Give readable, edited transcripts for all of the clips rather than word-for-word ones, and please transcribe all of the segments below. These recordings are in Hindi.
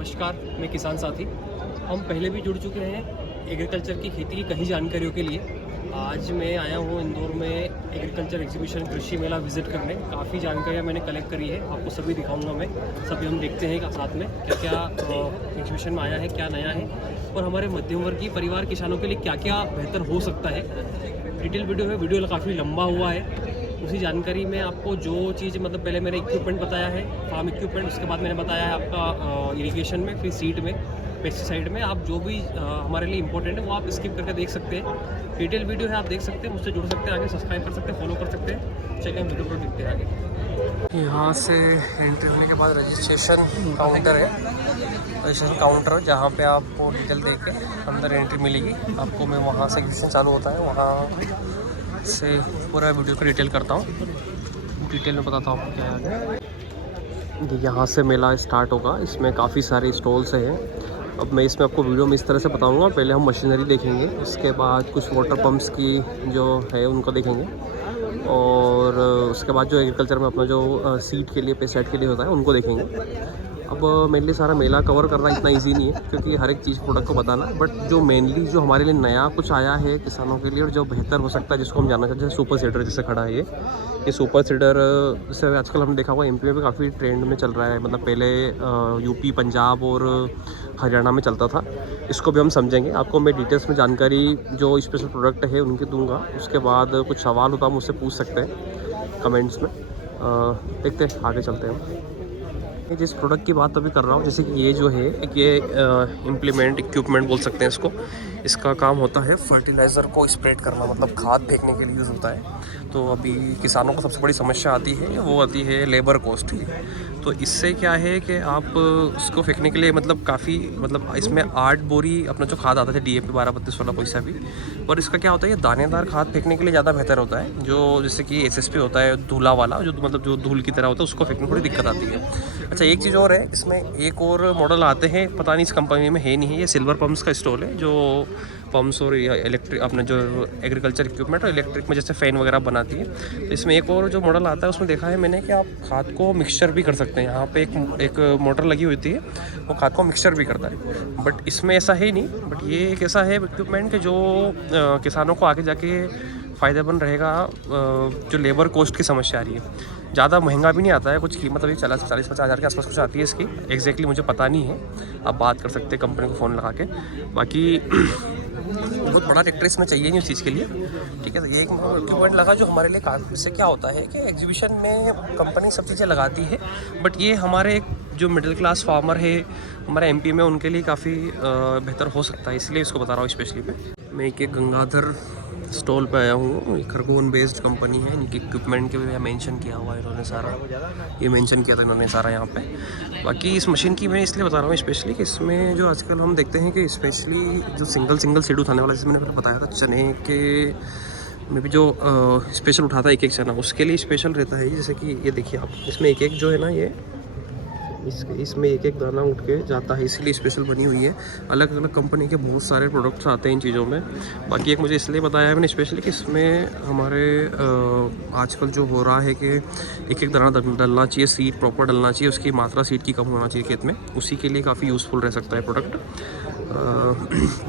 नमस्कार, मैं किसान साथी। हम पहले भी जुड़ चुके हैं एग्रीकल्चर की खेती की कई जानकारियों के लिए। आज मैं आया हूँ इंदौर में एग्रीकल्चर एग्जीबिशन कृषि मेला विज़िट करने। काफ़ी जानकारियाँ मैंने कलेक्ट करी है, आपको सभी दिखाऊंगा मैं। सभी हम देखते हैं साथ में क्या क्या एग्जीबिशन में आया है, क्या नया है और हमारे मध्यम वर्गीय परिवार किसानों के लिए क्या क्या बेहतर हो सकता है। डिटेल वीडियो है, वीडियो काफ़ी लंबा हुआ है। उसी जानकारी में आपको जो चीज़ मतलब पहले मैंने इक्विपमेंट बताया है, फार्म इक्विपमेंट, उसके बाद मैंने बताया है आपका इरिगेशन में, फिर सीड में, पेस्टिसाइड में। आप जो भी हमारे लिए इंपॉर्टेंट है वो आप स्किप करके देख सकते हैं। डिटेल वीडियो है, आप देख सकते हैं, मुझसे जुड़ सकते हैं, आगे सब्सक्राइब कर सकते हैं, फॉलो कर सकते हैं। चलिए हम वीडियो पर देखते हैं आगे। यहाँ से एंट्री होने के बाद रजिस्ट्रेशन काउंटर है, रजिस्ट्रेशन काउंटर जहाँ पे आपको डिटेल दे के अंदर एंट्री मिलेगी आपको। मैं वहाँ से एग्जीबिशन चालू होता है, वहाँ से पूरा वीडियो को डिटेल करता हूँ, डिटेल में बताता हूँ आपको क्या है। यहाँ से मेला स्टार्ट होगा, इसमें काफ़ी सारे स्टॉल्स हैं। अब मैं इसमें आपको वीडियो में इस तरह से बताऊँगा। पहले हम मशीनरी देखेंगे, उसके बाद कुछ वाटर पंप्स की जो है उनको देखेंगे, और उसके बाद जो एग्रीकल्चर में अपना जो सीड के लिए, पेस्टिसाइड के लिए होता है उनको देखेंगे। अब मेरे लिए सारा मेला कवर करना इतना इजी नहीं है, क्योंकि हर एक चीज़ प्रोडक्ट को बताना, बट जो मेनली जो हमारे लिए नया कुछ आया है किसानों के लिए और जो बेहतर हो सकता है जिसको हम जानना चाहते हैं, सुपर सीडर जैसे खड़ा है ये सुपर सीडर से आजकल हमने देखा हुआ एमपी में भी काफ़ी ट्रेंड में चल रहा है। मतलब पहले यूपी, पंजाब और हरियाणा में चलता था। इसको भी हम समझेंगे, आपको मैं डिटेल्स में जानकारी जो स्पेशल प्रोडक्ट है उनकी दूंगा। उसके बाद कुछ सवाल होता है मुझसे पूछ सकते हैं कमेंट्स में। देखते हैं, आगे चलते हैं। जिस प्रोडक्ट की बात अभी कर रहा हूँ, जैसे कि ये जो है ये इम्प्लीमेंट इक्विपमेंट बोल सकते हैं इसको। इसका काम होता है फर्टिलाइज़र को स्प्रेड करना, मतलब खाद फेंकने के लिए यूज़ होता है। तो अभी किसानों को सबसे बड़ी समस्या आती है, वो आती है लेबर कॉस्ट की। तो इससे क्या है कि आप उसको फेंकने के लिए मतलब काफ़ी मतलब इसमें 8 बोरी अपना जो खाद आता है DAP 12, 32, 16 कोई सा भी। और इसका क्या होता है, ये दानेदार खाद फेंकने के लिए ज़्यादा बेहतर होता है। जो जैसे कि SSP होता है धूला वाला, जो मतलब जो धूल की तरह होता है, उसको फेंकने में थोड़ी दिक्कत आती है। अच्छा, एक चीज़ और है, इसमें एक और मॉडल आते हैं, पता नहीं इस कंपनी में है नहीं है। ये सिल्वर पम्प्स का स्टॉल है, जो पम्प्स और इलेक्ट्रिक अपने जो एग्रीकल्चर इक्विपमेंट और इलेक्ट्रिक में जैसे फ़ैन वगैरह बनाती है। तो इसमें एक और जो मॉडल आता है, उसमें देखा है मैंने कि आप खाद को मिक्सचर भी कर सकते हैं। यहाँ पे एक मोटर लगी होती है, वो खाद को मिक्सचर भी करता है। बट इसमें ऐसा है ही नहीं। बट ये एक ऐसा है इक्विपमेंट कि जो किसानों को आगे जाके फ़ायदेमंद रहेगा। जो लेबर कॉस्ट की समस्या आ रही है, ज़्यादा महंगा भी नहीं आता है, कुछ कीमत अभी 40-50 हज़ार के आसपास कुछ आती है इसकी। एग्जैक्टली मुझे पता नहीं है, आप बात कर सकते हैं कंपनी को फ़ोन लगा के। बाकी बहुत बड़ा ट्रैक्टर इसमें चाहिए नहीं उस चीज़ के लिए, ठीक है। तो ये एक इक्विपमेंट लगा जो हमारे लिए काम। इससे क्या होता है कि एग्जीबिशन में कंपनी सब चीज़ें लगाती है, बट ये हमारे जो मिडिल क्लास फार्मर है हमारे MP में, उनके लिए काफ़ी बेहतर हो सकता है, इसलिए इसको बता रहा हूँ स्पेशली। मैं एक गंगाधर स्टॉल पे आया हूँ। ये खरगोन बेस्ड कंपनी है। इनके इक्विपमेंट के भी मेंशन किया हुआ है इन्होंने सारा, ये मेंशन किया था इन्होंने सारा यहाँ पे। बाकी इस मशीन की मैं इसलिए बता रहा हूँ स्पेशली कि इसमें जो आजकल हम देखते हैं कि स्पेशली जो सिंगल सीड उठाने वाला, जैसे मैंने पहले बताया था चने के में भी जो स्पेशल उठाता है, एक चना उसके लिए स्पेशल रहता है। जैसे कि ये देखिए आप, इसमें एक जो है ना, ये इसमें एक दाना उठ के जाता है, इसीलिए स्पेशल बनी हुई है। अलग अलग कंपनी के बहुत सारे प्रोडक्ट्स आते हैं इन चीज़ों में। बाकी एक मुझे इसलिए बताया है मैंने स्पेशली कि इसमें हमारे आजकल जो हो रहा है कि एक दाना डलना चाहिए, सीड प्रॉपर डलना चाहिए, उसकी मात्रा सीड की कम होना चाहिए खेत में, उसी के लिए काफ़ी यूज़फुल रह सकता है प्रोडक्ट।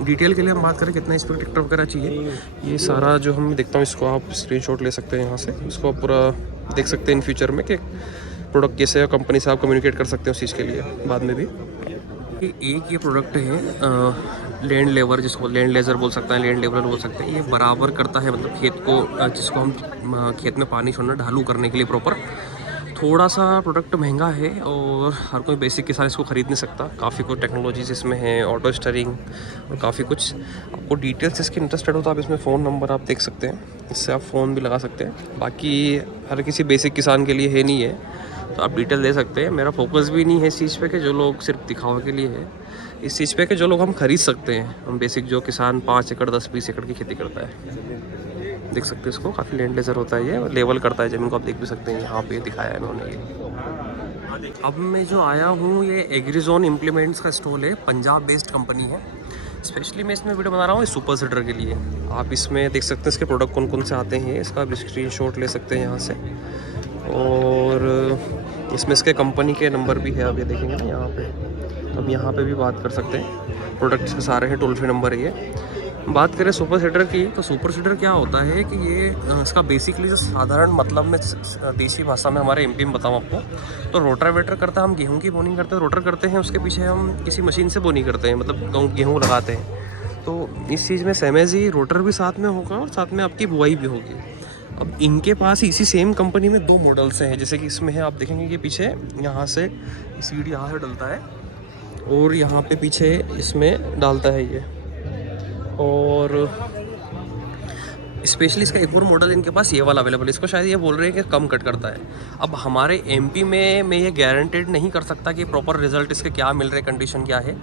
डिटेल के लिए हम बात करें कितना इसमें ट्रैक्टर वगैरह चाहिए, ये सारा जो हम देखता हूँ, इसको आप स्क्रीनशॉट ले सकते हैं यहाँ से। इसको आप पूरा देख सकते हैं इन फ्यूचर में कि प्रोडक्ट कैसे कंपनी से आप कम्युनिकेट कर सकते हैं उस चीज़ के लिए बाद में भी। एक ये प्रोडक्ट है लैंड लेवर, जिसको लैंड लेज़र बोल सकते हैं, लैंड लेवलर बोल सकते हैं। ये बराबर करता है मतलब खेत को, जिसको हम खेत में पानी छोड़ना, ढालू करने के लिए प्रॉपर। थोड़ा सा प्रोडक्ट महंगा है और हर कोई बेसिक किसान इसको ख़रीद नहीं सकता। काफ़ी कुछ टेक्नोलॉजीज इसमें है, ऑटो स्टीयरिंग और काफ़ी कुछ। आपको डिटेल्स इसके इंटरेस्टेड हो तो आप इसमें फ़ोन नंबर आप देख सकते हैं, इससे आप फ़ोन भी लगा सकते हैं। बाकी हर किसी बेसिक किसान के लिए है नहीं है, तो आप डिटेल दे सकते हैं। मेरा फोकस भी नहीं है इस चीज़ पे कि जो लोग सिर्फ दिखावे के लिए है, इस चीज़ पे कि जो लोग हम खरीद सकते हैं, हम बेसिक जो किसान 5 एकड़ 10-20 एकड़ की खेती करता है। देख सकते हैं इसको, काफ़ी लैंड लेज़र होता है, ये लेवल करता है ज़मीन को, आप देख भी सकते हैं। यहाँ पे दिखाया है इन्होंने ये। अब मैं जो आया हूँ, ये एग्रीजोन इम्प्लीमेंट्स का स्टॉल है, पंजाब बेस्ड कंपनी है। स्पेशली मैं इसमें वीडियो बना रहा हूँ सुपर सीडर के लिए। आप इसमें देख सकते हैं इसके प्रोडक्ट कौन कौन से आते हैं, इसका भी स्क्रीनशॉट ले सकते हैं यहाँ से। और इसमें इसके कंपनी के नंबर भी है, आप ये देखेंगे ना यहाँ पे तो अब यहाँ पे भी बात कर सकते हैं। प्रोडक्ट्स के सारे हैं, टोल फ्री नंबर है ये। बात करें सुपर सीडर की, तो सुपर सीडर क्या होता है कि ये इसका बेसिकली जो साधारण मतलब में देसी भाषा में हमारे एमपी में बताऊँ आपको, तो रोटावेटर करता है, हम गेहूं की बोनिंग करते हैं, रोटर करते हैं, उसके पीछे हम किसी मशीन से बोनिंग करते हैं, मतलब गेहूं लगाते हैं। तो इस चीज़ में सेमेज ही रोटर भी साथ में होगा और साथ में आपकी बुआई भी होगी। अब इनके पास इसी सेम कंपनी में 2 मॉडल्स हैं, जैसे कि इसमें है, आप देखेंगे कि पीछे यहाँ से सीड यहाँ से डलता है और यहाँ पे पीछे इसमें डालता है ये। और स्पेशली इसका एक और मॉडल इनके पास ये वाला अवेलेबल है, इसको शायद ये बोल रहे हैं कि कम कट करता है। अब हमारे एमपी में मैं ये गारंटेड नहीं कर सकता कि प्रॉपर रिजल्ट इसके क्या मिल रहे, कंडीशन क्या है,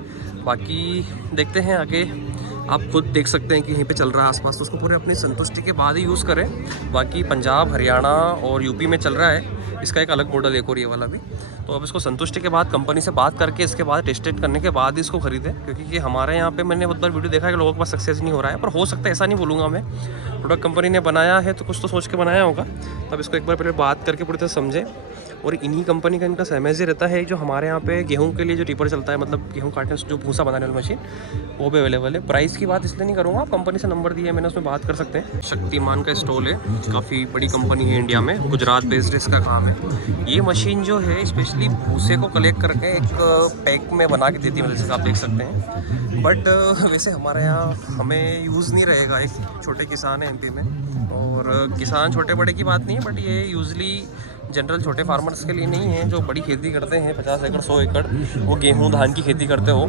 बाकी देखते हैं आगे। आप खुद देख सकते हैं कि यहीं पे चल रहा है आसपास, तो उसको पूरे अपनी संतुष्टि के बाद ही यूज़ करें। बाकी पंजाब, हरियाणा और यूपी में चल रहा है इसका एक अलग मॉडल, एक और ये वाला भी। तो अब इसको संतुष्टि के बाद कंपनी से बात करके इसके बाद टेस्टेड करने के बाद इसको खरीदें, क्योंकि हमारे यहाँ पे मैंने बहुत बार वीडियो देखा है कि लोगों के पास सक्सेस नहीं हो रहा है। पर हो सकता है, ऐसा नहीं बोलूँगा मैं, प्रोडक्ट कंपनी ने बनाया है तो कुछ तो सोच के बनाया होगा। तब इसको एक बार पहले बात करके पूरी तरह समझें। और इन्हीं कंपनी का इनका सेमेज रहता है, जो हमारे यहाँ पे गेहूं के लिए जो रीपर चलता है, मतलब गेहूं काटने जो भूसा बनाने वाली मशीन, वो भी अवेलेबल है। प्राइस की बात इसलिए नहीं करूँगा, आप कंपनी से नंबर दिया है मैंने, उसमें बात कर सकते हैं। शक्तिमान का स्टॉल है, काफ़ी बड़ी कंपनी है इंडिया में, गुजरात बेस्ड इसका काम है। ये मशीन जो है स्पेशली भूसे को कलेक्ट करके एक पैक में बना के देती है, जैसे आप देख सकते हैं। बट वैसे हमारे यहाँ हमें यूज़ नहीं रहेगा, एक छोटे किसान है एमपी में, और किसान छोटे बड़े की बात नहीं है, बट ये यूजली जनरल छोटे फार्मर्स के लिए नहीं है, जो बड़ी खेती करते हैं 50 एकड़ 100 एकड़, वो गेहूं धान की खेती करते हो,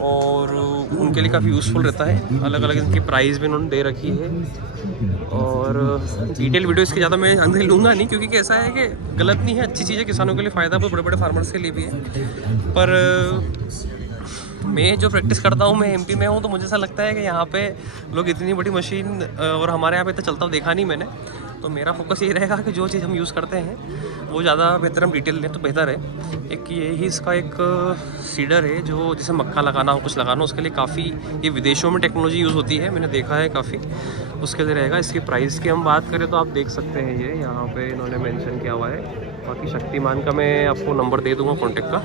और उनके लिए काफ़ी यूज़फुल रहता है। अलग अलग इनकी प्राइस भी उन्होंने दे रखी है, और डिटेल वीडियो इसकी ज़्यादा मैं अंदर लूँगा नहीं, क्योंकि कैसा है कि गलत नहीं है, अच्छी चीज़ है, किसानों के लिए फ़ायदा, बहुत बड़े बड़े फार्मर्स के लिए भी है। पर मैं जो प्रैक्टिस करता हूँ, मैं एमपी में हूँ, तो मुझे ऐसा लगता है कि यहाँ पे लोग इतनी बड़ी मशीन, और हमारे यहाँ पे तो चलता हुआ देखा नहीं मैंने। तो मेरा फोकस ये रहेगा कि जो चीज़ हम यूज़ करते हैं वो ज़्यादा बेहतर, हम डिटेल लें तो बेहतर है। एक ये ही इसका एक सीडर है, जो जैसे मक्का लगाना हो, कुछ लगाना हो, उसके लिए काफ़ी ये विदेशों में टेक्नोलॉजी यूज़ होती है, मैंने देखा है काफ़ी, उसके लिए रहेगा। इसकी प्राइस की हम बात करें तो आप देख सकते हैं, ये यहाँ पे इन्होंने मेंशन किया हुआ है। बाकी शक्तिमान का मैं आपको नंबर दे दूँगा कॉन्टेक्ट का।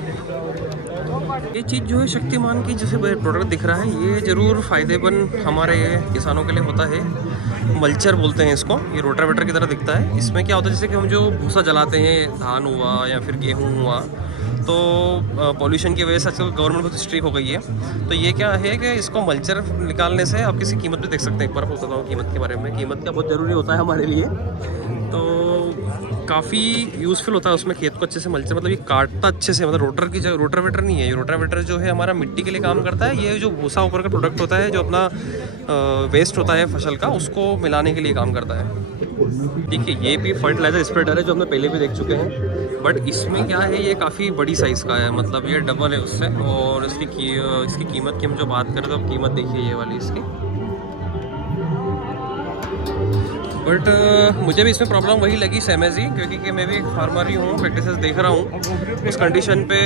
ये चीज़ जो है शक्तिमान की, जैसे प्रोडक्ट दिख रहा है, ये ज़रूर फ़ायदेमंद हमारे किसानों के लिए होता है। मल्चर बोलते हैं इसको, ये रोटावेटर की तरह दिखता है। इसमें क्या होता है, जैसे कि हम जो भूसा जलाते हैं, धान हुआ या फिर गेहूँ हुआ, तो पॉल्यूशन की वजह से आजकल गवर्नमेंट बहुत स्ट्रिक्ट हो गई है। तो ये क्या है कि इसको मल्चर निकालने से आप किसी कीमत भी देख सकते हैं। एक बार आपको बताता हूँ कीमत के बारे में, कीमत का बहुत ज़रूरी होता है हमारे लिए। तो काफ़ी यूज़फुल होता है उसमें, खेत को अच्छे से मल्चर, मतलब ये काटता अच्छे से, मतलब रोटर की जगह रोटावेटर नहीं है ये। रोटावेटर जो है हमारा मिट्टी के लिए काम करता है, ये जो भूसा ऊपर का प्रोडक्ट होता है, जो अपना वेस्ट होता है फसल का, उसको मिलाने के लिए काम करता है। देखिए ये भी फर्टिलाइजर स्प्रेडर है, जो हमने पहले भी देख चुके हैं, बट इसमें क्या है, ये काफ़ी बड़ी साइज़ का है, मतलब ये डबल है उससे। और इसकी कीमत की हम जो बात करें तो कीमत देखिए ये वाली इसकी। बट मुझे भी इसमें प्रॉब्लम वही लगी, सेमेज ही, क्योंकि मैं भी एक फार्मर ही हूँ, प्रैक्टिसेस देख रहा हूँ। उस कंडीशन पे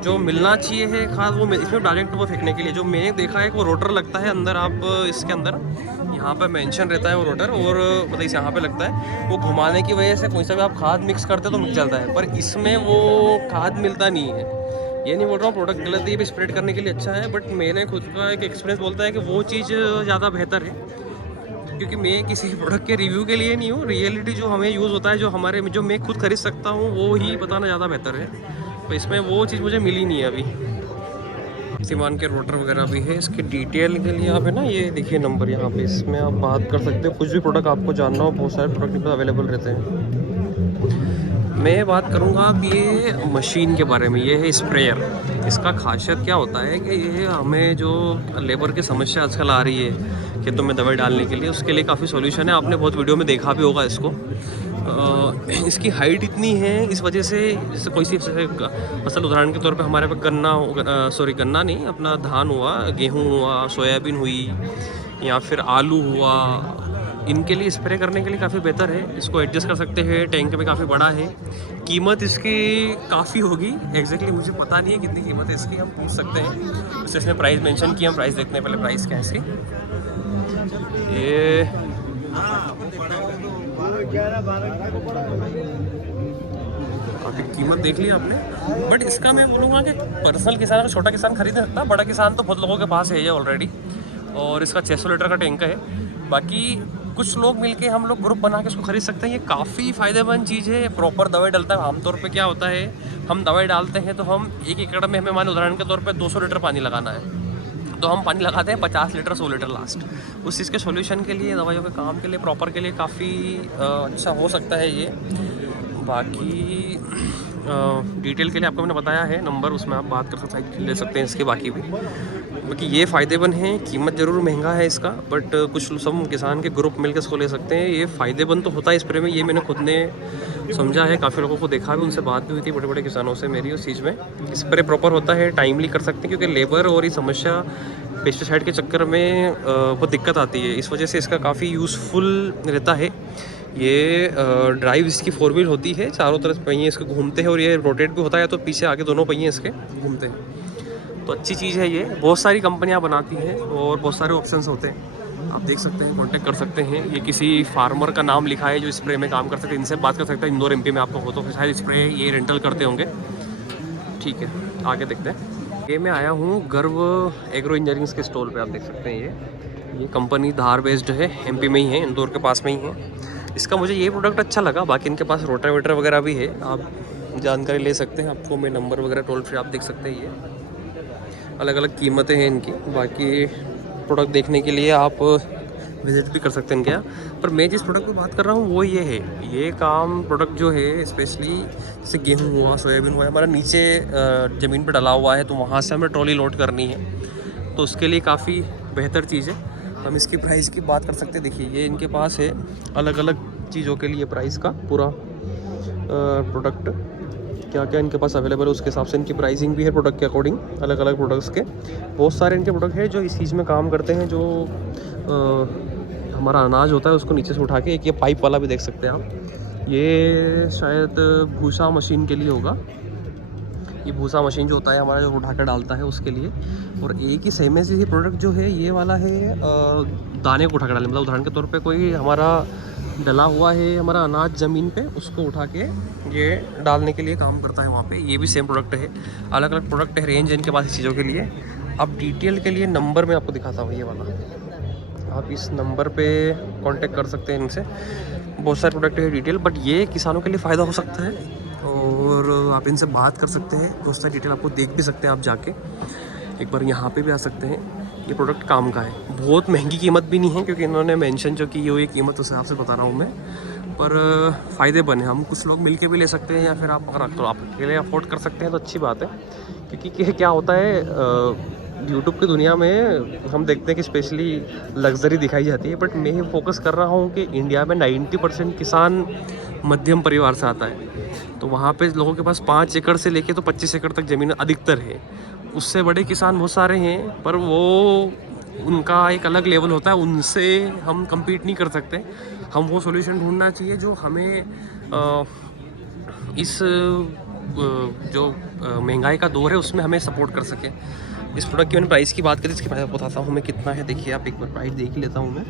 जो मिलना चाहिए है खाद, वो इसमें डायरेक्ट वो फेंकने के लिए जो मैंने देखा है, वो रोटर लगता है अंदर, आप इसके अंदर यहाँ पे मेंशन रहता है वो रोटर, और मतलब इस यहाँ पे लगता है, वो घुमाने की वजह से कोई सा भी आप खाद मिक्स करते हो तो मिल जाता है, पर इसमें वो खाद मिलता नहीं है। ये नहीं बोल रहा हूँ प्रोडक्ट गलत है, ये भी स्प्रेड करने के लिए अच्छा है, बट मैंने खुद का एक एक्सपीरियंस बोलता है कि वो चीज़ ज़्यादा बेहतर है। क्योंकि मैं किसी प्रोडक्ट के रिव्यू के लिए नहीं हूँ, रियलिटी जो हमें यूज़ होता है, जो मैं खुद खरीद सकता हूँ, वो ही बताना ज़्यादा बेहतर है। तो इसमें वो चीज़ मुझे मिली नहीं है अभी। शक्तिमान के रोटर वगैरह भी है। इसके डिटेल के लिए आप है ना, ये देखिए नंबर यहाँ पे, इसमें आप बात कर सकते हो, कुछ भी प्रोडक्ट आपको जानना हो, बहुत सारे प्रोडक्ट अवेलेबल रहते हैं। मैं बात करूँगा कि ये मशीन के बारे में, ये है स्प्रेयर। इसका खासियत क्या होता है कि ये हमें जो लेबर की समस्या आजकल आ रही है खेतों में दवाई डालने के लिए, उसके लिए काफ़ी सॉल्यूशन है। आपने बहुत वीडियो में देखा भी होगा इसको। इसकी हाइट इतनी है, इस वजह से जैसे कोई सी फसल उदाहरण के तौर पे हमारे पे गन्ना नहीं, अपना धान हुआ, गेहूँ हुआ, सोयाबीन हुई, या फिर आलू हुआ, इनके लिए स्प्रे करने के लिए काफ़ी बेहतर है। इसको एडजस्ट कर सकते हैं, टैंक में काफ़ी बड़ा है। कीमत इसकी काफ़ी होगी, एग्जैक्टली मुझे पता नहीं है कितनी कीमत है इसकी, हम पूछ सकते हैं। जैसे इसने प्राइस मेंशन किया, हम प्राइस देखते हैं पहले, प्राइस क्या है इसकी। ये काफ़ी कीमत देख ली आपने, बट इसका मैं बोलूँगा कि पर्सनल किसान अगर छोटा किसान खरीद सकता, बड़ा किसान तो बहुत लोगों के पास है ये ऑलरेडी। और इसका 600 लीटर का टैंक है। बाकी कुछ लोग मिलके हम लोग ग्रुप बना के इसको खरीद सकते हैं। ये काफ़ी फ़ायदेमंद चीज़ है, प्रॉपर दवाई डालता है। आमतौर पे क्या होता है, हम दवाई डालते हैं तो हम 1 एकड़ में हमें मान उदाहरण के तौर पे 200 लीटर पानी लगाना है, तो हम पानी लगाते हैं 50 लीटर 100 लीटर लास्ट। उस चीज़ के सॉल्यूशन के लिए, दवाइयों के काम के लिए, प्रॉपर के लिए काफ़ी अच्छा हो सकता है ये। बाकी डिटेल के लिए आपको मैंने बताया है नंबर, उसमें आप बात कर सकते ले सकते हैं इसके बाकी भी। बाकी ये फ़ायदेमंद है, कीमत ज़रूर महंगा है इसका, बट कुछ सब किसान के ग्रुप मिलकर इसको ले सकते हैं। ये फ़ायदेमंद तो होता है स्प्रे में, ये मैंने खुद ने समझा है, काफ़ी लोगों को देखा भी, उनसे बात भी हुई थी बड़े बड़े किसानों से मेरी उस चीज़ में। स्प्रे प्रॉपर होता है, टाइमली कर सकते हैं, क्योंकि लेबर और ये समस्या पेस्टिसाइड के चक्कर में बहुत दिक्कत आती है। इस वजह से इसका काफ़ी यूज़फुल रहता है। ये ड्राइव इसकी 4 व्हील होती है, चारों तरफ पहिए इसके घूमते हैं और ये रोटेट भी होता है, तो पीछे आगे दोनों पहिए इसके घूमते हैं। तो अच्छी चीज़ है ये। बहुत सारी कंपनियां बनाती हैं और बहुत सारे ऑप्शंस होते हैं, आप देख सकते हैं, कांटेक्ट कर सकते हैं। ये किसी फार्मर का नाम लिखा है जो स्प्रे में काम कर सकते हैं, इनसे बात कर सकते हैं। इंदौर एमपी में आपको हो तो शायद स्प्रे ये रेंटल करते होंगे। ठीक है, आगे देखते हैं। ये मैं आया हूँ गर्व एग्रो इंजीनियरिंग के स्टॉल पे, आप देख सकते हैं। ये कंपनी धार बेस्ड है, एमपी में ही है, इंदौर के पास में ही है। इसका मुझे ये प्रोडक्ट अच्छा लगा। बाकी इनके पास रोटावेटर वगैरह भी है, आप जानकारी ले सकते हैं। आपको मैं नंबर वगैरह टोल फ्री आप देख सकते हैं। ये अलग अलग कीमतें हैं इनकी। बाकी प्रोडक्ट देखने के लिए आप विज़िट भी कर सकते हैं इनके यहाँ। पर मैं जिस प्रोडक्ट की बात कर रहा हूँ वो ये है। ये काम प्रोडक्ट जो है स्पेशली जैसे गेहूँ हुआ, सोयाबीन हुआ, हमारा नीचे ज़मीन पर डला हुआ है, तो वहाँ से हमें ट्रॉली लोड करनी है, तो उसके लिए काफ़ी बेहतर चीज़ है। हम इसकी प्राइस की बात कर सकते हैं। देखिए, ये इनके पास है अलग अलग चीज़ों के लिए प्राइस का पूरा प्रोडक्ट क्या क्या इनके पास अवेलेबल है, उसके हिसाब से इनकी प्राइसिंग भी है प्रोडक्ट के अकॉर्डिंग। अलग अलग प्रोडक्ट्स के बहुत सारे इनके प्रोडक्ट हैं जो इस चीज़ में काम करते हैं। जो हमारा अनाज होता है उसको नीचे से उठा के, एक ये पाइप वाला भी देख सकते हैं आप, ये शायद भूसा मशीन के लिए होगा। ये भूसा मशीन जो होता है हमारा, जो उठा कर डालता है उसके लिए। और एक ही सेम ऐसी प्रोडक्ट जो है ये वाला है दाने को उठा कर डालने, मतलब उदाहरण के तौर पे कोई हमारा डला हुआ है हमारा अनाज ज़मीन पे, उसको उठा के ये डालने के लिए काम करता है वहाँ पे। ये भी सेम प्रोडक्ट है, अलग अलग प्रोडक्ट है, रेंज इनके पास इस चीज़ों के लिए। अब डिटेल के लिए नंबर मैं आपको दिखाता हूँ, ये वाला आप इस नंबर पे कांटेक्ट कर सकते हैं इनसे। बहुत सारे प्रोडक्ट है डिटेल, बट ये किसानों के लिए फ़ायदा हो सकता है और आप इनसे बात कर सकते हैं। बहुत सारी डिटेल आपको देख भी सकते हैं, आप जाके एक बार यहाँ पे भी आ सकते हैं। ये प्रोडक्ट काम का है, बहुत महंगी कीमत भी नहीं है, क्योंकि इन्होंने मेंशन जो की हुई कीमत उस हिसाब से बता रहा हूँ मैं। पर फ़ायदे बने, हम कुछ लोग मिलके भी ले सकते हैं, या फिर आप अगर तो आप अकेले अफोर्ड कर सकते हैं तो अच्छी बात है। क्योंकि क्या होता है यूट्यूब की दुनिया में हम देखते हैं कि स्पेशली लग्जरी दिखाई जाती है, बट मैं फोकस कर रहा हूँ कि इंडिया में 90% किसान मध्यम परिवार से आता है। तो वहाँ पे लोगों के पास 5 एकड़ से लेके तो 25 एकड़ तक ज़मीन अधिकतर है। उससे बड़े किसान बहुत सारे हैं, पर वो उनका एक अलग लेवल होता है, उनसे हम compete नहीं कर सकते। हम वो सॉल्यूशन ढूंढना चाहिए जो हमें इस जो महंगाई का दौर है उसमें हमें सपोर्ट कर सके। इस प्रोडक्ट की मैंने प्राइस की बात करी, इसकी प्राइस बताता हूँ मैं कितना है। देखिए, आप एक बार प्राइस देख ही लेता हूँ मैं।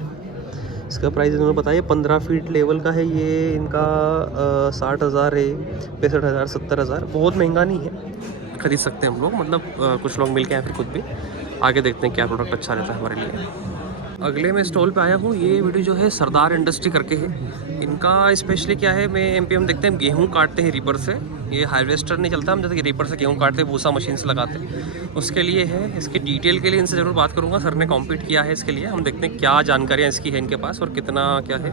इसका प्राइस इन्होंने बताया 15 फीट लेवल का है ये। इनका 60,000 है, 65,000, 70,000। बहुत महंगा नहीं है, खरीद सकते हैं हम लोग, मतलब कुछ लोग मिल के या फिर खुद भी। आगे देखते हैं क्या प्रोडक्ट अच्छा रहता है हमारे लिए। अगले मैं स्टॉल पे आया हूँ। ये वीडियो जो है सरदार इंडस्ट्री करके है। इनका स्पेशली क्या है, मैं एमपी में देखते हैं गेहूँ काटते हैं रीपर से। ये हार्वेस्टर नहीं चलता, हम जैसे कि रीपर से गेहूँ काटते हैं, भूसा मशीन से लगाते हैं, उसके लिए है। इसकी डिटेल के लिए इनसे ज़रूर बात करूँगा, सर ने कॉम्पीट किया है इसके लिए। हम देखते हैं क्या जानकारियाँ इसकी है इनके पास और कितना क्या है।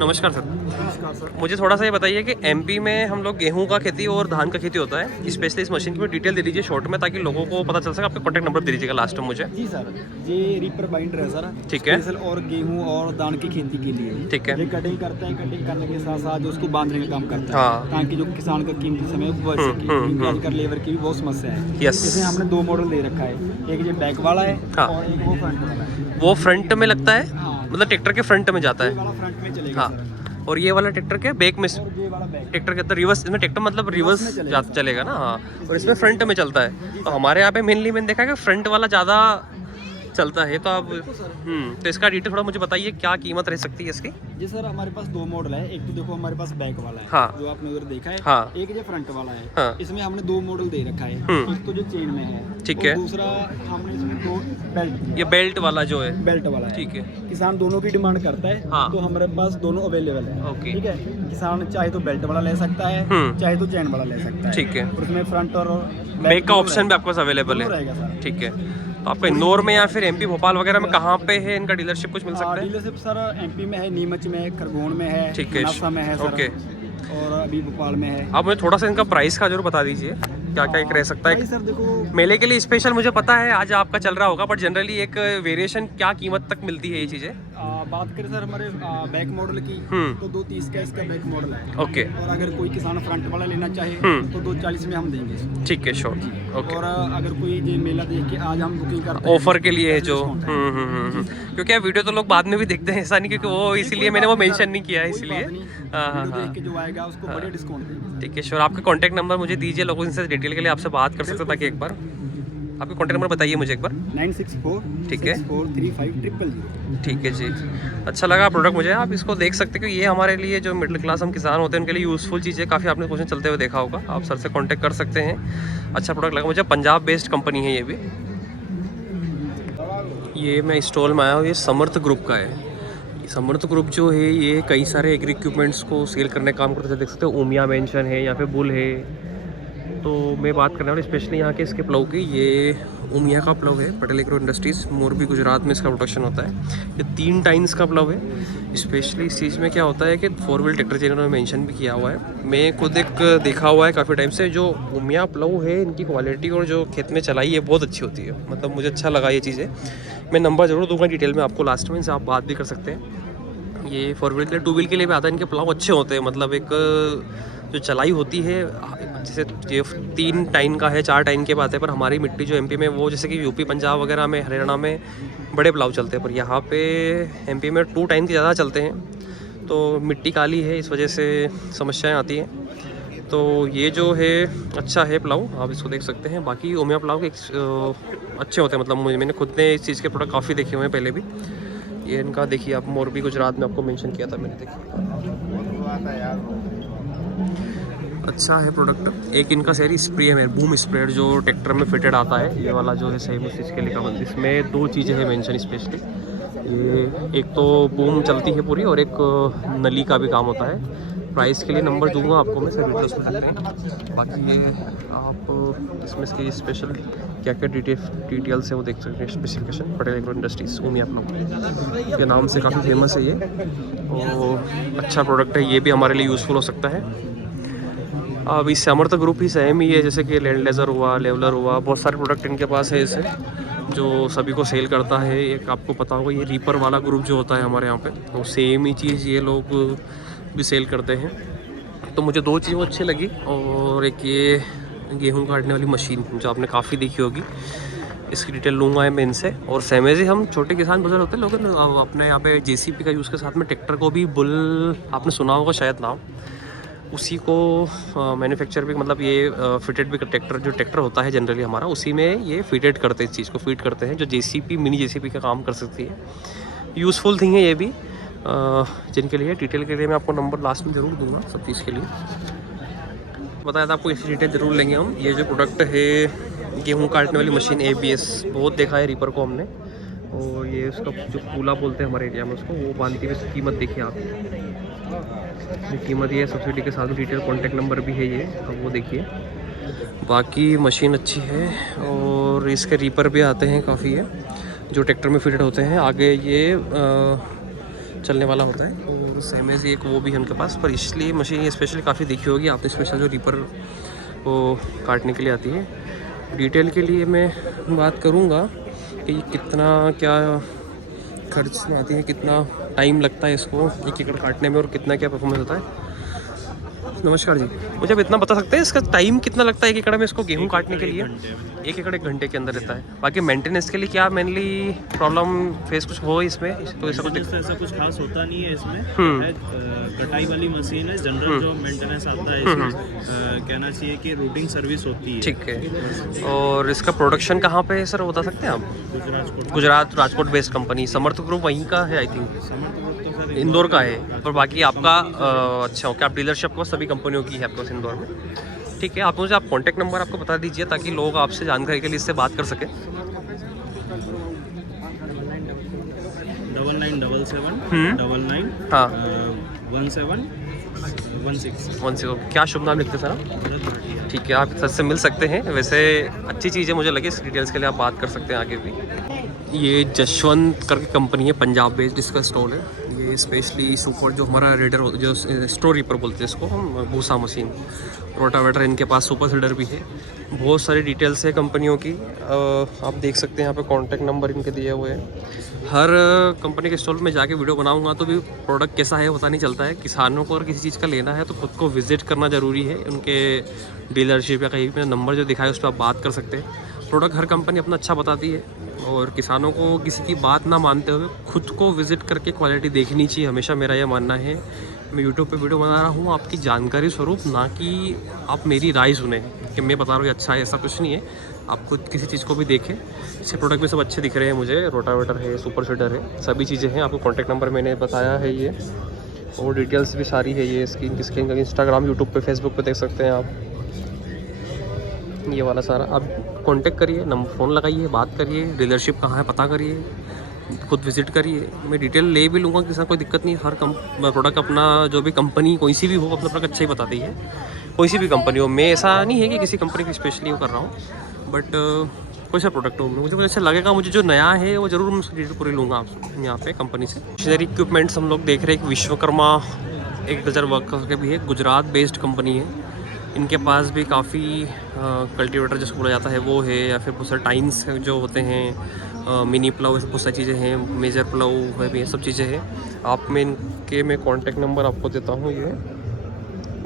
नमस्कार सर। नमस्कार सर। मुझे थोड़ा सा ये बताइए कि एमपी में हम लोग गेहूँ का खेती और धान का खेती होता है, स्पेशली इस मशीन की डिटेल दे दीजिए शॉर्ट में, ताकि लोगों को पता चल सके। आपका कॉन्टैक्ट नंबर दे दीजिएगा लास्ट में मुझे। जी सर, ये रीपर बाइंडर है सर। ठीक है। स्पेशल और गेहूं और धान की खेती के लिए। ठीक है। ये कटिंग करते हैं, कटिंग करने के साथ साथ उसको बांधने का काम करता है। हाँ। ताकि जो किसान का कीमती समय बच सके, क्योंकि आजकल लेबर की भी बहुत समस्या है। यस। जैसे हमने 2 मॉडल दे रखा है, एक ये बैक वाला है। हाँ। और एक वो फ्रंट वाला है। वो फ्रंट में लगता है, हाँ। मतलब ट्रैक्टर के फ्रंट में जाता ये है। वाला फ्रंट में चलेगा हाँ। सर। और ये वाला ट्रैक्टर के बैक में, और ये वाला बैक। ट्रैक्टर के अंदर रिवर्स, इसमें ट्रैक्टर मतलब रिवर्स चलेगा ना। हाँ। और इसमें फ्रंट में चलता है। तो हमारे यहाँ पे मेनली मैंने देखा है कि फ्रंट वाला ज़्यादा चलता है। तो आप तो इसका डिटेल थोड़ा मुझे बताइए, क्या कीमत रह सकती है इसकी? जी सर, हमारे पास 2 मॉडल है। एक तो देखो हमारे पास बैक वाला है, हाँ। जो आपने उधर देखा है। हाँ। एक जो फ्रंट वाला है। हाँ। इसमें हमने 2 मॉडल दे रखा है। एक तो जो चेन में है, ठीक और है। दूसरा हमने इसमें 2 बेल्ट, ये बेल्ट वाला जो है, बेल्ट वाला है। ठीक है। किसान दोनों की डिमांड करता है, हाँ। तो हमारे पास दोनों अवेलेबल है। ओके। ठीक है, किसान चाहे तो बेल्ट वाला ले सकता है, चाहे तो चेन वाला ले सकता है। ठीक है। और उसमें फ्रंट और बैक का ऑप्शन भी आपके पास अवेलेबल दोनों है? रहेगा सर। ठीक है। तो आपको इंदौर में या फिर एमपी भोपाल वगैरह में कहाँ पे है इनका डीलरशिप, कुछ मिल सकता है? डीलरशिप सर एमपी में है, नीमच में है, खरगोन में है, ठीक है। नासा में है सर, ओके। और अभी भोपाल में है। आप मुझे थोड़ा सा इनका प्राइस का जरूर बता दीजिए, क्या क्या एक रह सकता है? भाई सर देखो, मेले के लिए स्पेशल मुझे पता है आज आपका चल रहा होगा, बट जनरली एक वेरिएशन क्या कीमत तक मिलती है ये चीज़ें? बात करें सर हमारे बैक मॉडल की, तो 230 का इसका बैक मॉडल है। ओके। और अगर कोई किसान फ्रंट वाला लेना चाहे तो 240 में हम देंगे इसको। ठीक है, श्योर। ओके। और अगर कोई ये मेला देख के आज हम बुकिंग करते हैं ऑफर के लिए है जो डिस्काउंट है। क्योंकि यार वीडियो तो लोग बाद में भी देखते हैं, ऐसा नहीं, क्योंकि वो इसीलिए मैंने वो मेंशन नहीं किया है, कोई इसलिए। बात नहीं, हाँ हाँ वीडियो हाँ, देख के जो आएगा उसको बढ़िया डिस्काउंट देंगे। ठीक है, श्योर। आपका कॉन्टैक्ट नंबर मुझे दीजिए, लोगों इनसे डिटेल के लिए आपसे बात कर सकते हैं, ताकि एक बार आपका कॉन्टैक्ट नंबर बताइए मुझे एक बार। 964 ठीक है। 6435 ठीक है जी। अच्छा लगा प्रोडक्ट मुझे, आप इसको देख सकते हैं कि ये हमारे लिए जो मिडिल क्लास हम किसान होते हैं उनके लिए यूज़फुल चीज़ है। काफ़ी आपने क्वेश्चन चलते हुए देखा होगा, आप सर से कांटेक्ट कर सकते हैं। अच्छा प्रोडक्ट लगा मुझे, पंजाब बेस्ड कंपनी है ये भी। ये मैं स्टॉल में आया हूँ, ये समर्थ ग्रुप का है। समर्थ ग्रुप जो है ये कई सारे एग्री इक्विपमेंट्स को सेल करने का काम करते हैं। देख सकते हो ओमिया मेंशन है, या फिर बुल है। तो मैं बात करने वाला स्पेशली यहाँ के इसके प्लव की। ये ओमिया का प्लव है, पटेल एग्रो इंडस्ट्रीज़ मोरबी गुजरात में इसका प्रोडक्शन होता है। ये 3 टाइम्स का प्लव है। स्पेशली इस चीज़ में क्या होता है कि 4 व्हील ट्रैक्टर चैनल में मेंशन भी किया हुआ है। मैं खुद एक देखा हुआ है काफ़ी टाइम से, जो ओमिया प्लव है इनकी क्वालिटी और जो खेत में चलाई है बहुत अच्छी होती है। मतलब मुझे अच्छा लगा ये चीज़ें। मैं नंबर ज़रूर दूंगा डिटेल में आपको लास्ट में, इनसे आप बात भी कर सकते हैं। ये 4 व्हील के 2 व्हील के लिए भी आता है, इनके प्लव अच्छे होते हैं। मतलब एक जो चलाई होती है, जैसे ये 3 टाइन का है, 4 टाइन के बात है, पर हमारी मिट्टी जो एमपी में, वो जैसे कि यूपी पंजाब वगैरह में, हरियाणा में बड़े प्लाव चलते हैं, पर यहाँ पे एमपी में 2 टाइन के ज़्यादा चलते हैं। तो मिट्टी काली है, इस वजह से समस्याएं आती हैं। तो ये जो है अच्छा है प्लाव, आप इसको देख सकते हैं। बाकी ओमिया प्लाव के अच्छे होते हैं। मतलब मैंने खुद ने इस चीज़ के प्रोडक्ट काफ़ी देखे हुए हैं पहले भी। ये इनका देखिए आप, मोरबी गुजरात में आपको मेंशन किया था मैंने, देखिए अच्छा है प्रोडक्ट। एक इनका सेरी स्प्रे है, बूम स्प्रेयर, जो ट्रैक्टर में फिटेड आता है। ये वाला जो है सेम उस चीज़ के लिए का, इसमें 2 चीज़ें हैं मेंशन स्पेशली। ये एक तो बूम चलती है पूरी, और एक नली का भी काम होता है। प्राइस के लिए नंबर दूंगा आपको मैं, सर वीडियोस में देते हैं। बाकी ये आप इसमें इसकी स्पेशल क्या क्या डिटेल्स है वो देख सकते हैं। Specification Patel agro industries Omiya plough के नाम से काफ़ी फेमस है ये, और अच्छा प्रोडक्ट है। ये भी हमारे लिए यूज़फुल हो सकता है। अब इस समर्थ ग्रुप ही सेम ही है, जैसे कि लैंड लेज़र हुआ, लेवलर हुआ, बहुत सारे प्रोडक्ट इनके पास है इसे, जो सभी को सेल करता है। एक आपको पता होगा ये रीपर वाला ग्रुप जो होता है हमारे यहाँ पे, तो सेम ही चीज़ ये लोग भी सेल करते हैं। तो मुझे 2 चीज़ें अच्छी लगी, और एक ये गेहूं काटने वाली मशीन जो आपने काफ़ी देखी होगी, इसकी डिटेल लूँगा मैं इनसे। और सेम एज हम छोटे किसान बुजुर्ग होते हैं लोग, अपने यहाँ पे जेसीपी का यूज़ के साथ में ट्रैक्टर को भी बुल, आपने सुना होगा शायद नाम, उसी को मैन्युफैक्चर भी, मतलब ये फिटेड भी ट्रैक्टर, जो ट्रैक्टर होता है जनरली हमारा, उसी में ये फिटेड करते हैं, इस चीज़ को फिट करते हैं, जो जेसीपी मिनी जेसीपी का काम कर सकती है। यूज़फुल थिंग है ये भी, जिनके लिए डिटेल के लिए मैं आपको नंबर लास्ट में ज़रूर दूंगा सब चीज़ के लिए। बताया था आपको, इसी डिटेल ज़रूर लेंगे हम। ये जो प्रोडक्ट है गेहूँ काटने वाली मशीन ABS, बहुत देखा है रीपर को हमने, और ये उसका जो पूला बोलते हैं हमारे एरिया में उसको, वो बांधती हुई कीमत देखिए आप। ये कीमत ये सब्सिडी के साथ डिटेल कॉन्टैक्ट नंबर भी है ये, अब वो देखिए। बाकी मशीन अच्छी है, और इसके रीपर भी आते हैं काफ़ी है, जो ट्रैक्टर में फिटेड होते हैं। आगे ये चलने वाला होता है, और सेम एज एक वो भी है उनके पास। पर इसलिए मशीन ये स्पेशली काफ़ी देखी होगी आपने, स्पेशल जो रीपर को काटने के लिए आती है। डिटेल के लिए मैं बात करूँगा कि कितना क्या खर्च आती है, कितना टाइम लगता है इसको 1 एकड़ काटने में, और कितना क्या परफॉर्मेंस होता है। नमस्कार जी, मुझे अब इतना बता सकते हैं इसका टाइम कितना लगता है एक एकड़ में इसको गेहूं काटने के लिए? 1 एकड़ 1 घंटे के अंदर रहता है। बाकी मेंटेनेंस के लिए क्या मेनली प्रॉब्लम फेस कुछ हो इसमें तो ऐसा कुछ ऐसा कुछ खास होता नहीं है इसमें। है, कटाई वाली मशीन है। जनरल जो मेंटेनेंस आता है इसमें कहना चाहिए कि रूटिंग सर्विस होती है। ठीक है। और इसका प्रोडक्शन कहाँ पे है सर, बता सकते हैं आप? Gujarat Rajkot based company. Samarth group वहीं का है आई थिंक, इंदौर का है। और बाकी आपका अच्छा ओके, आप डीलरशिप को सभी कंपनियों की है आपके पास इंदौर में। ठीक है, आप मुझे आप कॉन्टैक्ट नंबर आपको बता दीजिए ताकि लोग आपसे जानकारी के लिए इससे बात कर सकें। 9977 हाँ 1716। क्या शुभ नाम लिखते सर आप? ठीक है, आप सर से मिल सकते हैं। वैसे अच्छी चीज़ है, मुझे लगी इस डिटेल्स के लिए आप बात कर सकते हैं आगे भी। ये जशवंत करके कंपनी है, पंजाब बेस्ड इसका स्टॉल है। ये स्पेशली सुपर जो हमारा रेडर जो स्टोर रीपर बोलते हैं इसको हम, भूसा मशीन, रोटावेटर, इनके पास सुपर सीडर भी है। बहुत सारी डिटेल्स है कंपनियों की, आप देख सकते हैं यहाँ पे कॉन्टैक्ट नंबर इनके दिए हुए हैं। हर कंपनी के स्टॉल में जाके वीडियो बनाऊंगा तो भी प्रोडक्ट कैसा है पता नहीं चलता है। किसानों को अगर किसी चीज़ का लेना है तो खुद को विजिट करना ज़रूरी है। उनके डीलरशिप या कहीं पे नंबर जो दिखाए उस पर आप बात कर सकते हैं। प्रोडक्ट हर कंपनी अपना अच्छा बताती है और किसानों को किसी की बात ना मानते हुए खुद को विज़िट करके क्वालिटी देखनी चाहिए, हमेशा मेरा यह मानना है। मैं यूट्यूब पे वीडियो बना रहा हूँ आपकी जानकारी स्वरूप, ना कि आप मेरी राय सुने कि मैं बता रहा हूँ ये अच्छा है, ऐसा कुछ नहीं है। आप खुद किसी चीज़ को भी देखें। इससे प्रोडक्ट भी सब अच्छे दिख रहे हैं मुझे, रोटावेटर है, सुपर सीडर है, सभी चीज़ें हैं। आपको कॉन्टैक्ट नंबर मैंने बताया है ये, और डिटेल्स भी सारी है ये इसकी इंस्टाग्राम, यूट्यूब पे, फेसबुक पे देख सकते हैं आप। ये वाला सारा आप कांटेक्ट करिए, नंबर फ़ोन लगाइए, बात करिए, डीलरशिप कहाँ है पता करिए, खुद विजिट करिए। मैं डिटेल ले भी लूँगा, किसी कोई दिक्कत नहीं। हर प्रोडक्ट अपना जो भी कंपनी कोई सी भी हो अपना प्रोडक्ट अच्छा ही बताती है, कोई सी भी कंपनी हो। मैं ऐसा नहीं है कि किसी कंपनी की स्पेशली वो कर रहा हूँ, बट कोई सा प्रोडक्ट हो मुझे अच्छा लगेगा, मुझे जो नया है वो ज़रूर मैं उसकी डिटेल पूरी लूँगा आप यहाँ पे कंपनी से। मशीनरी इक्विपमेंट्स हम लोग देख रहे हैं, एक विश्वकर्मा एग्रीकल्चर वर्क करके भी है, गुजरात बेस्ड कंपनी है। इनके पास भी काफ़ी कल्टीवेटर जिसको बोला जाता है वो है, या फिर बहुत सारे टाइम्स जो होते हैं, मिनी प्लाउ, ऐसे बहुत सारी चीज़ें हैं, मेजर प्लाउ है भी, ये सब चीज़ें हैं। आप में इनके मैं कॉन्टैक्ट नंबर आपको देता हूँ, ये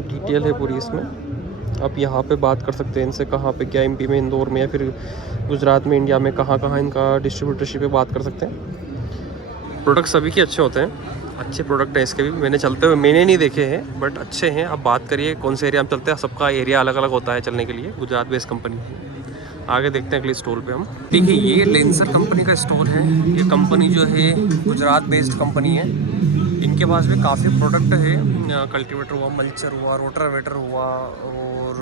डिटेल है पूरी इसमें। आप यहाँ पे बात कर सकते हैं इनसे, कहाँ पे क्या एमपी में, इंदौर में, या फिर गुजरात में, इंडिया में कहाँ कहाँ इनका डिस्ट्रीब्यूटरशिप पे बात कर सकते हैं। प्रोडक्ट सभी के अच्छे होते हैं, अच्छे प्रोडक्ट हैं इसके भी। मैंने चलते हुए मैंने नहीं देखे हैं बट अच्छे हैं। आप बात करिए कौन से एरिया में चलते हैं, सबका एरिया अलग अलग होता है चलने के लिए। Gujarat based company. आगे देखते हैं अगले स्टॉल पे हम। देखिए ये लेंसर कंपनी का स्टॉल है। ये कंपनी जो है गुजरात बेस्ड कंपनी है। इनके पास भी काफ़ी प्रोडक्ट है, कल्टीवेटर हुआ, मल्चर हुआ, रोटावेटर हुआ, और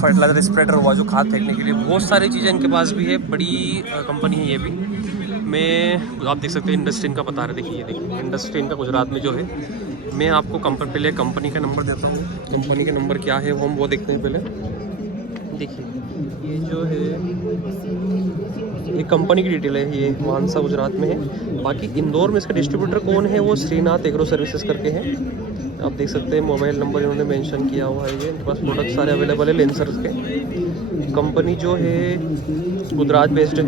फर्टिलाइजर स्प्रेडर हुआ जो खाद फेंकने के लिए। बहुत सारी चीज़ें इनके पास भी है, बड़ी कंपनी है ये भी। मैं आप देख सकते हैं इंडस्ट्रीन का बता रहे, देखिए इंडस्ट्रीन का गुजरात में जो है। मैं आपको पहले कंपनी का नंबर देता हूँ। कंपनी का नंबर क्या है वो हम वो देखते हैं पहले। देखिए ये जो है ये कंपनी की डिटेल है, ये मानसा गुजरात में है। बाकी इंदौर में इसका डिस्ट्रीब्यूटर कौन है वो श्रीनाथ एग्रो सर्विसेज करके हैं। आप देख सकते हैं मोबाइल नंबर इन्होंने मेंशन किया हुआ है। ये इनके पास प्रोडक्ट सारे अवेलेबल है लेंसर्स के। कंपनी जो है गुजरात बेस्ड है।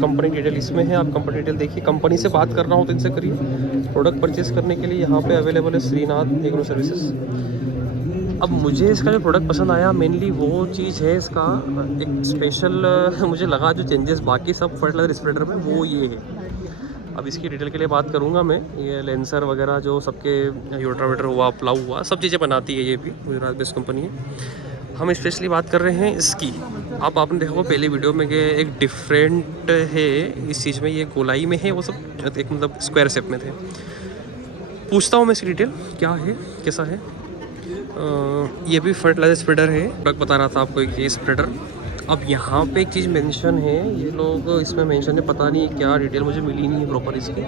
कंपनी डिटेल इसमें है, आप कंपनी डिटेल देखिए। कंपनी से बात करना हो तो इनसे करिए। प्रोडक्ट परचेस करने के लिए यहाँ पे अवेलेबल है श्रीनाथ एग्रो सर्विसेज। अब मुझे इसका जो प्रोडक्ट पसंद आया मेनली वो चीज़ है इसका एक स्पेशल मुझे लगा जो चेंजेस बाकी सब फर्टिलाइजर स्प्रेडर में वो ये है। अब इसकी डिटेल के लिए बात करूँगा मैं। ये लेंसर वगैरह जो सबके रोटावेटर हुआ, प्लाऊ हुआ, सब चीज़ें बनाती है ये भी, गुजरात बेस्ड कंपनी है। हम स्पेशली बात कर रहे हैं इसकी। आपने देखा होगा पहले वीडियो में कि एक डिफरेंट है इस चीज़ में, ये गोलाई में है, वो सब एक मतलब स्क्वायर शेप में थे। पूछता हूँ मैं इसकी डिटेल क्या है, कैसा है। ये भी फर्टिलाइजर स्प्रेडर है। प्रोडक्ट बता रहा था आपको एक ये स्प्रेडर। अब यहाँ पे एक चीज़ मेंशन है, ये लोग इसमें मेंशन है, पता नहीं क्या डिटेल मुझे मिली नहीं है प्रॉपर इसकी।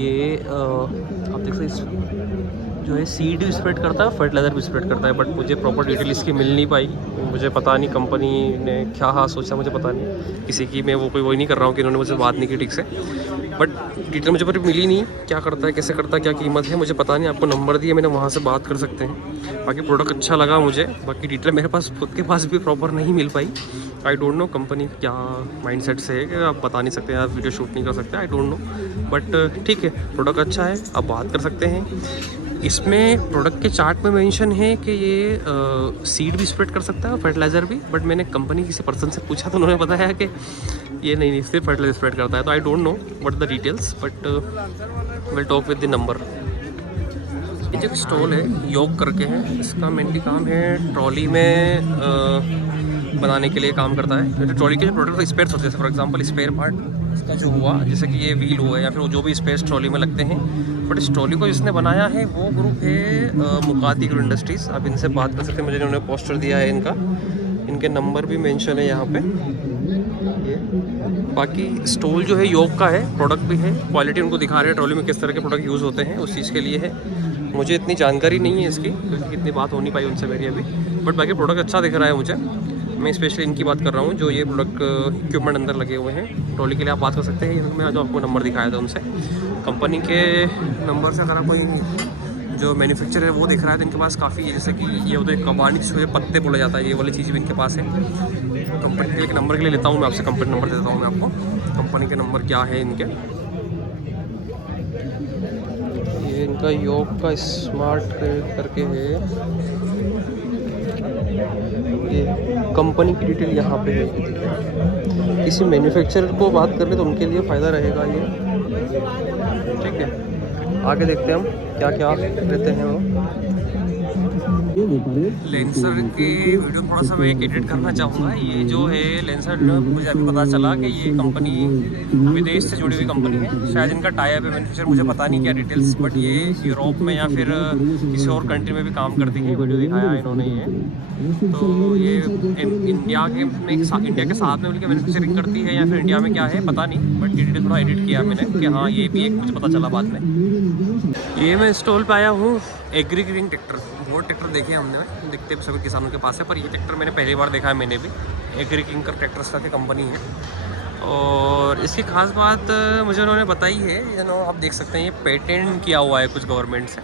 ये आप देख सकते हैं जो है सीड भी स्प्रेड करता है, फर्टिलाइजर भी स्प्रेड करता है, बट मुझे प्रॉपर डिटेल इसकी मिल नहीं पाई। मुझे पता नहीं कंपनी ने क्या सोचा, मुझे पता नहीं। किसी की मैं वो कोई वही नहीं कर रहा हूँ कि इन्होंने मुझे बात नहीं की ठीक से, बट डिटेल मुझे पर मिली नहीं। क्या करता है, कैसे करता है, क्या कीमत है, मुझे पता नहीं। आपको नंबर दिया मैंने, वहाँ से बात कर सकते हैं। बाकी प्रोडक्ट अच्छा लगा मुझे, बाकी डिटेल मेरे पास खुद के पास भी प्रॉपर नहीं मिल पाई। आई डोंट नो कंपनी क्या माइंडसेट से है कि आप बता नहीं सकते, आप वीडियो शूट नहीं कर सकते, आई डोंट नो। बट ठीक है, प्रोडक्ट अच्छा है, आप बात कर सकते हैं। इसमें प्रोडक्ट के चार्ट में मेंशन है कि ये सीड भी स्प्रेड कर सकता है और फर्टिलाइज़र भी, बट मैंने कंपनी किसी पर्सन से पूछा तो उन्होंने बताया कि ये नहीं सिर्फ फर्टिलाइजर स्प्रेड करता है। तो I don't know what the details, but will talk with the number. ये जो स्टॉल है योग करके है, इसका मेनली काम है ट्रॉली में बनाने के लिए काम करता है। तो ट्रॉली के जो प्रोडक्ट स्पेयर्स होते हैं, फॉर एग्जांपल स्पेयर पार्ट इसका जो हुआ, जैसे कि ये व्हील हुआ या फिर जो भी स्पेयर्स ट्रॉली में लगते हैं, बट इस ट्रॉली को जिसने बनाया है वो ग्रुप है मुकाती एग्रो इंडस्ट्रीज़। आप इनसे बात कर सकते हैं, मुझे इन्होंने पोस्टर दिया है इनका, इनके नंबर भी मेंशन है यहाँ पे। ये बाकी स्टॉल जो है योग का है, प्रोडक्ट भी है, क्वालिटी उनको दिखा रहे हैं ट्रॉली में किस तरह के प्रोडक्ट यूज़ होते हैं, उस चीज़ के लिए है। मुझे इतनी जानकारी नहीं है इसकी क्योंकि इतनी बात हो नहीं पाई उनसे मेरी अभी, बट बाकी प्रोडक्ट अच्छा दिख रहा है मुझे। मैं स्पेशली इनकी बात कर रहा हूँ जो ये प्रोडक्ट इक्विपमेंट अंदर लगे हुए हैं ट्रॉली के लिए। आप बात कर सकते हैं, मैं जो आपको नंबर दिखाया था उनसे, कंपनी के नंबर से अगर आप कोई जो मैन्युफैक्चर है वो दिख रहा है तो इनके पास काफ़ी, जैसे कि ये होता है कबाड़ी जिसको ये पत्ते बोला जाता है, ये वाली चीज़ भी इनके पास है। कंपनी के लिए नंबर के लिए लेता हूँ मैं आपसे, कंपनी नंबर देता हूँ मैं आपको, कंपनी के नंबर क्या है इनके। ये इनका योग का स्मार्ट करके है, ये कंपनी की डिटेल यहाँ पे है। किसी मैन्युफैक्चरर को बात कर ले तो उनके लिए फ़ायदा रहेगा ये, ठीक है। आगे देखते हैं हम क्या क्या लेते हैं वो। लेंसर की वीडियो थोड़ा सा मैं एडिट करना चाहूँगा। ये जो है लेंसर, मुझे अभी पता चला कि ये कंपनी विदेश से जुड़ी हुई कंपनी है, शायद इनका टाई अप है मैन्युफैक्चर, मुझे पता नहीं क्या डिटेल्स, बट ये यूरोप में या फिर किसी और कंट्री में भी काम करती है। वीडियो दिखाया इन्होंने ये, तो ये इंडिया के साथ में मिलकर मैन्युफैक्चरिंग करती है या फिर इंडिया में क्या है पता नहीं, बट डिटेल थोड़ा एडिट किया मैंने कि हाँ ये भी एक मुझे पता चला बाद में। ये मैं स्टॉल पे आया हूँ एग्री ग्रीन ट्रैक्टर, बहुत ट्रैक्टर देखे हमने, दिखते सभी किसानों के पास है, पर ये ट्रैक्टर मैंने पहली बार देखा है मैंने भी। एग्री ग्रीन कर ट्रैक्टर्स का कंपनी है, और इसकी खास बात मुझे उन्होंने बताई है, आप देख सकते हैं ये पेटेंट किया हुआ है कुछ गवर्नमेंट से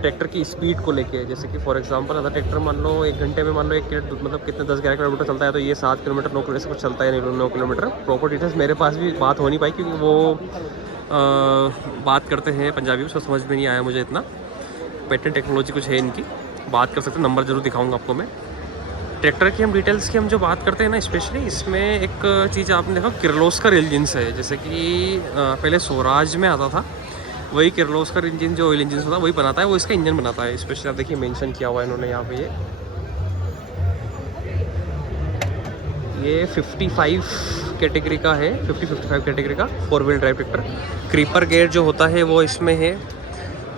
ट्रैक्टर की स्पीड को लेके। जैसे कि फॉर एग्जांपल अगर ट्रैक्टर मान लो 1 घंटे में मान लो 1 किलोमीटर मतलब कितने 10-11 किलोमीटर चलता है, तो ये 7 किलोमीटर 9 किलोमीटर से कुछ चलता है, नहीं 9 किलोमीटर। प्रॉपर डिटेल्स मेरे पास भी बात हो नहीं पाई क्योंकि वो बात करते हैं पंजाबी में, समझ में नहीं आया मुझे इतना। पेटेंट टेक्नोलॉजी कुछ है इनकी, बात कर सकते हैं, नंबर जरूर दिखाऊंगा आपको मैं। ट्रैक्टर की हम डिटेल्स की हम जो बात करते हैं ना, स्पेशली इसमें एक चीज़ आपने देखा किर्लोस्कर इंजिन्स है, जैसे कि पहले स्वराज में आता था, वही किर्लोस्कर इंजन जो ऑयल इंजन होता है वही बनाता है, वो इसका इंजन बनाता है। स्पेशली आप देखिए मेंशन किया हुआ है इन्होंने यहाँ पे, ये 55 कैटेगरी का है, 55 कैटेगरी का 4 wheel drive tractor. Creeper gear जो होता है वो इसमें है,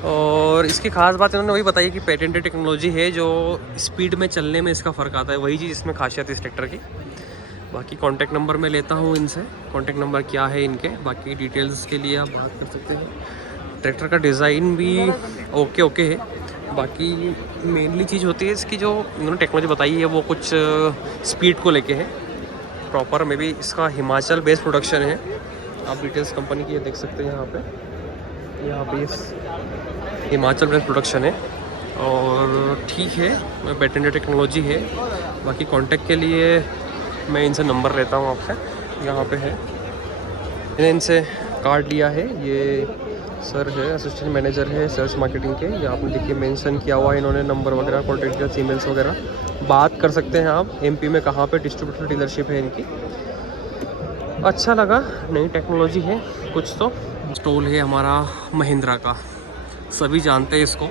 और इसकी खास बात इन्होंने वही बताई कि पेटेंटेड टेक्नोलॉजी है, जो स्पीड में चलने में इसका फ़र्क आता है, वही चीज़ इसमें खासियत है इस ट्रैक्टर की। बाकी कॉन्टैक्ट नंबर मैं लेता हूँ इनसे, कॉन्टैक्ट नंबर क्या है इनके, बाकी डिटेल्स के लिए आप बात कर सकते हैं। ट्रैक्टर का डिज़ाइन भी ओके है। बाकी मेनली चीज़ होती है इसकी जो इन्होंने टेक्नोलॉजी बताई है वो कुछ स्पीड को लेके है। प्रॉपर में भी इसका हिमाचल बेस्ड प्रोडक्शन है। आप डिटेल्स कंपनी की ये देख सकते हैं यहाँ पे हिमाचल बेस्ड प्रोडक्शन है, और ठीक है पेटेंटेड टेक्नोलॉजी है। बाकी कांटेक्ट के लिए मैं इनसे नंबर लेता हूँ आपसे, यहाँ पे है, मैंने इनसे कार्ड लिया है। ये सर है, असिस्टेंट मैनेजर है सेल्स मार्केटिंग के, यहाँ पे देखिए मेंशन किया हुआ है इन्होंने नंबर वगैरह, कॉन्टैक्ट डिटेल्स, ईमेल्स वगैरह। बात कर सकते हैं आप एमपी में कहाँ पे डिस्ट्रीब्यूटर डीलरशिप है इनकी। अच्छा लगा, नई टेक्नोलॉजी है कुछ तो। स्टॉल है हमारा महिंद्रा का, सभी जानते हैं इसको,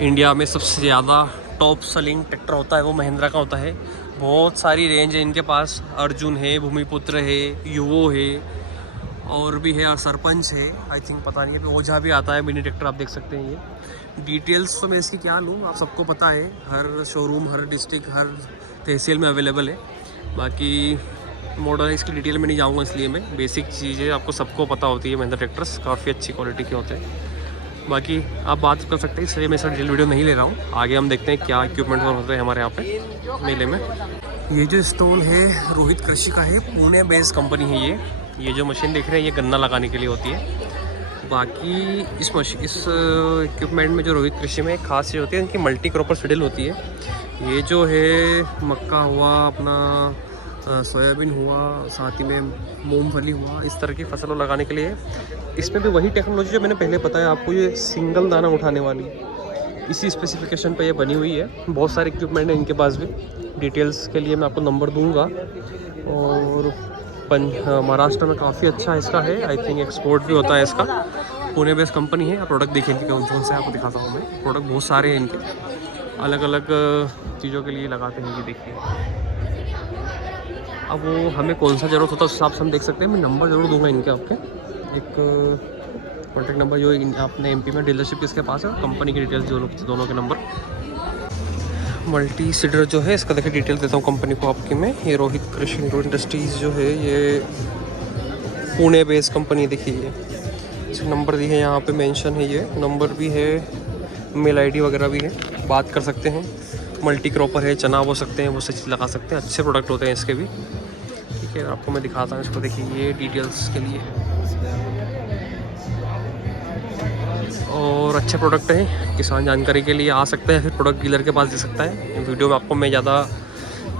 इंडिया में सबसे ज़्यादा टॉप सेलिंग ट्रैक्टर होता है वो महिंद्रा का होता है। बहुत सारी रेंज है इनके पास, अर्जुन है, भूमिपुत्र है, युवो है, और भी है, और सरपंच है, आई थिंक पता नहीं है, ओझा भी आता है मिनी ट्रैक्टर, आप देख सकते हैं। ये डिटेल्स तो मैं इसकी क्या लूँ, आप सबको पता है, हर शोरूम हर डिस्ट्रिक्ट हर तहसील में अवेलेबल है। बाकी मॉडल है इसकी डिटेल में नहीं जाऊँगा, इसलिए मैं बेसिक चीज़ें आपको सबको पता होती है, महिंद्रा ट्रैक्टर्स काफ़ी अच्छी क्वालिटी के होते हैं। बाकी आप बात कर सकते हैं, इसलिए मैं इसका डिटेल वीडियो नहीं ले रहा हूँ। आगे हम देखते हैं क्या इक्विपमेंट होते हैं हमारे यहाँ पे मेले में। ये जो स्टॉल है रोहित कृषि का है, पुणे बेस्ड कंपनी है ये जो मशीन देख रहे हैं ये गन्ना लगाने के लिए होती है। बाकी इस इक्विपमेंट में जो रोहित कृषि में खास चीज़ होती है इनकी मल्टी क्रॉपर स्विडल होती है। ये जो है मक्का हुआ, अपना सोयाबीन हुआ, साथ ही में मूंगफली हुआ, इस तरह की फसलों लगाने के लिए। इसमें भी वही टेक्नोलॉजी जो मैंने पहले बताया आपको, ये सिंगल दाना उठाने वाली, इसी स्पेसिफिकेशन पे ये बनी हुई है। बहुत सारे इक्विपमेंट है इनके पास भी। डिटेल्स के लिए मैं आपको नंबर दूंगा। और महाराष्ट्र में काफ़ी अच्छा इसका है, आई थिंक एक्सपोर्ट भी होता है इसका। पुणे बेस्ड कंपनी है। प्रोडक्ट देखिए इनके कौन कौन से आपको दिखाता हूँ मैं। प्रोडक्ट बहुत सारे हैं इनके, अलग अलग चीज़ों के लिए लगाते हैं। ये देखिए, अब वो हमें कौन सा ज़रूरत होता है उस हिसाब से हम देख सकते हैं। मैं नंबर ज़रूर दूंगा इनके आपके, एक कॉन्टैक्ट नंबर जो आपने एमपी में डीलरशिप किसके पास है, कंपनी की डिटेल्स दोनों के नंबर। मल्टी सीडर जो है इसका देखिए डिटेल देता हूँ कंपनी को आपकी मैं। ये रोहित कृषि इंडस्ट्रीज़ जो है ये पुणे बेस्ड कंपनी। देखिए ये इसका नंबर भी है यहाँ पे मेंशन है, ये नंबर भी है, मेल आईडी वगैरह भी है, बात कर सकते हैं। मल्टी क्रॉपर है, चना बो सकते हैं, वो सब चीज़ लगा सकते हैं। अच्छे प्रोडक्ट होते हैं इसके भी। ठीक है, आपको मैं दिखाता हूँ इसको। देखिए ये डिटेल्स के लिए, और अच्छे प्रोडक्ट हैं। किसान जानकारी के लिए आ सकते हैं, फिर प्रोडक्ट डीलर के पास दे सकता है। वीडियो में आपको मैं ज़्यादा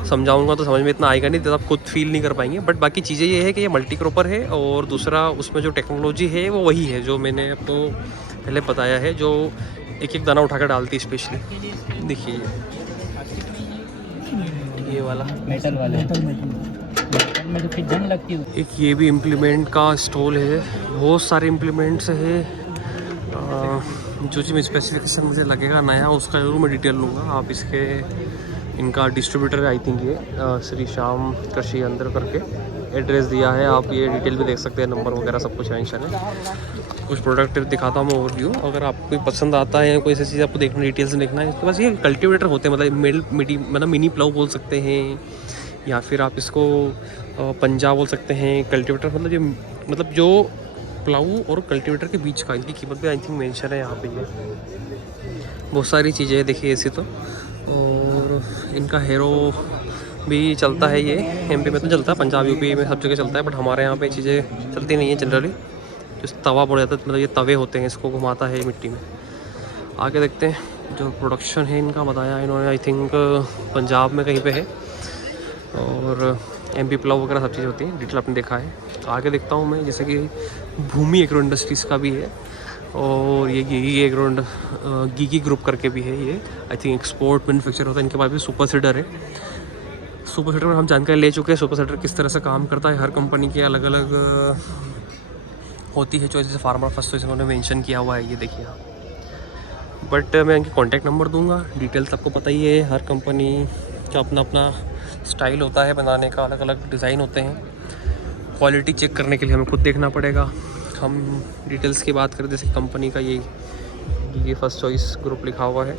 समझाऊंगा तो समझ में इतना आएगा नहीं, तो आप खुद फील नहीं कर पाएंगे। बट बाकी चीज़ें ये है कि ये मल्टी क्रॉपर है, और दूसरा उसमें जो टेक्नोलॉजी है वो वही है जो मैंने आपको पहले बताया है, जो एक एक दाना उठा कर डालती है स्पेशली। देखिए ये वाला मेटल वाले में तो फिर जंग लगती है। एक ये भी इम्प्लीमेंट का स्टॉल है। बहुत सारे इम्प्लीमेंट्स है। जो चीज़ स्पेसिफिकेशन मुझे लगेगा नया उसका जरूर मैं डिटेल लूँगा। आप इसके, इनका डिस्ट्रीब्यूटर है आई थिंक ये श्री श्याम कृषि यंत्र करके एड्रेस दिया है। आप ये डिटेल भी देख सकते हैं, नंबर वगैरह सब कुछ मेंशन है। कुछ प्रोडक्ट दिखाता हूँ मैं ओवरव्यू। अगर आपको पसंद आता है कोई ऐसी चीज़ आपको देखना, डिटेल्स देखना है, इसके पास ये कल्टिवेटर होते हैं, मतलब मिनी प्लाऊ बोल सकते हैं, या फिर आप इसको पंजा बोल सकते हैं। कल्टिवेटर मतलब जो प्लाऊ और कल्टिवेटर के बीच का, इनकी कीमत भी आई थिंक मेंशन है यहाँ पे। ये बहुत सारी चीज़ें हैं देखिए ऐसे तो। और इनका हेरो भी चलता है, ये एमपी में तो चलता है, पंजाब यूपी में सब जगह चलता है, बट हमारे यहाँ पे चीज़ें चलती नहीं है जनरली। जो तवा पड़ जाता है, मतलब ये तवे होते हैं, इसको घुमाता है मिट्टी में। आगे देखते हैं जो प्रोडक्शन है इनका, बताया इन्होंने आई थिंक पंजाब में कहीं पे है, और एमपी प्लाऊ वगैरह सब चीज़ होती है। डिटेल आपने देखा है। आगे देखता हूँ मैं, जैसे कि भूमि एग्रो इंडस्ट्रीज़ का भी है, और ये गीगी ग्रुप करके भी है। ये आई थिंक एक्सपोर्ट मैन्युफैक्चर होता है। इनके पास भी सुपर सीडर है। सुपर सीडर में हम जानकारी ले चुके हैं, सुपर सीडर किस तरह से काम करता है। हर कंपनी की अलग अलग होती है चॉइस। जैसे फार्मर फर्स्ट चॉइस उन्होंने मेंशन किया हुआ है, ये देखिए। बट मैं इनके कॉन्टैक्ट नंबर दूंगा। डिटेल्स आपको पता ही है, हर कंपनी का अपना अपना स्टाइल होता है बनाने का, अलग अलग डिज़ाइन होते हैं। क्वालिटी चेक करने के लिए हमें खुद देखना पड़ेगा। हम डिटेल्स की बात करें, जैसे कंपनी का ये फर्स्ट चॉइस ग्रुप लिखा हुआ है।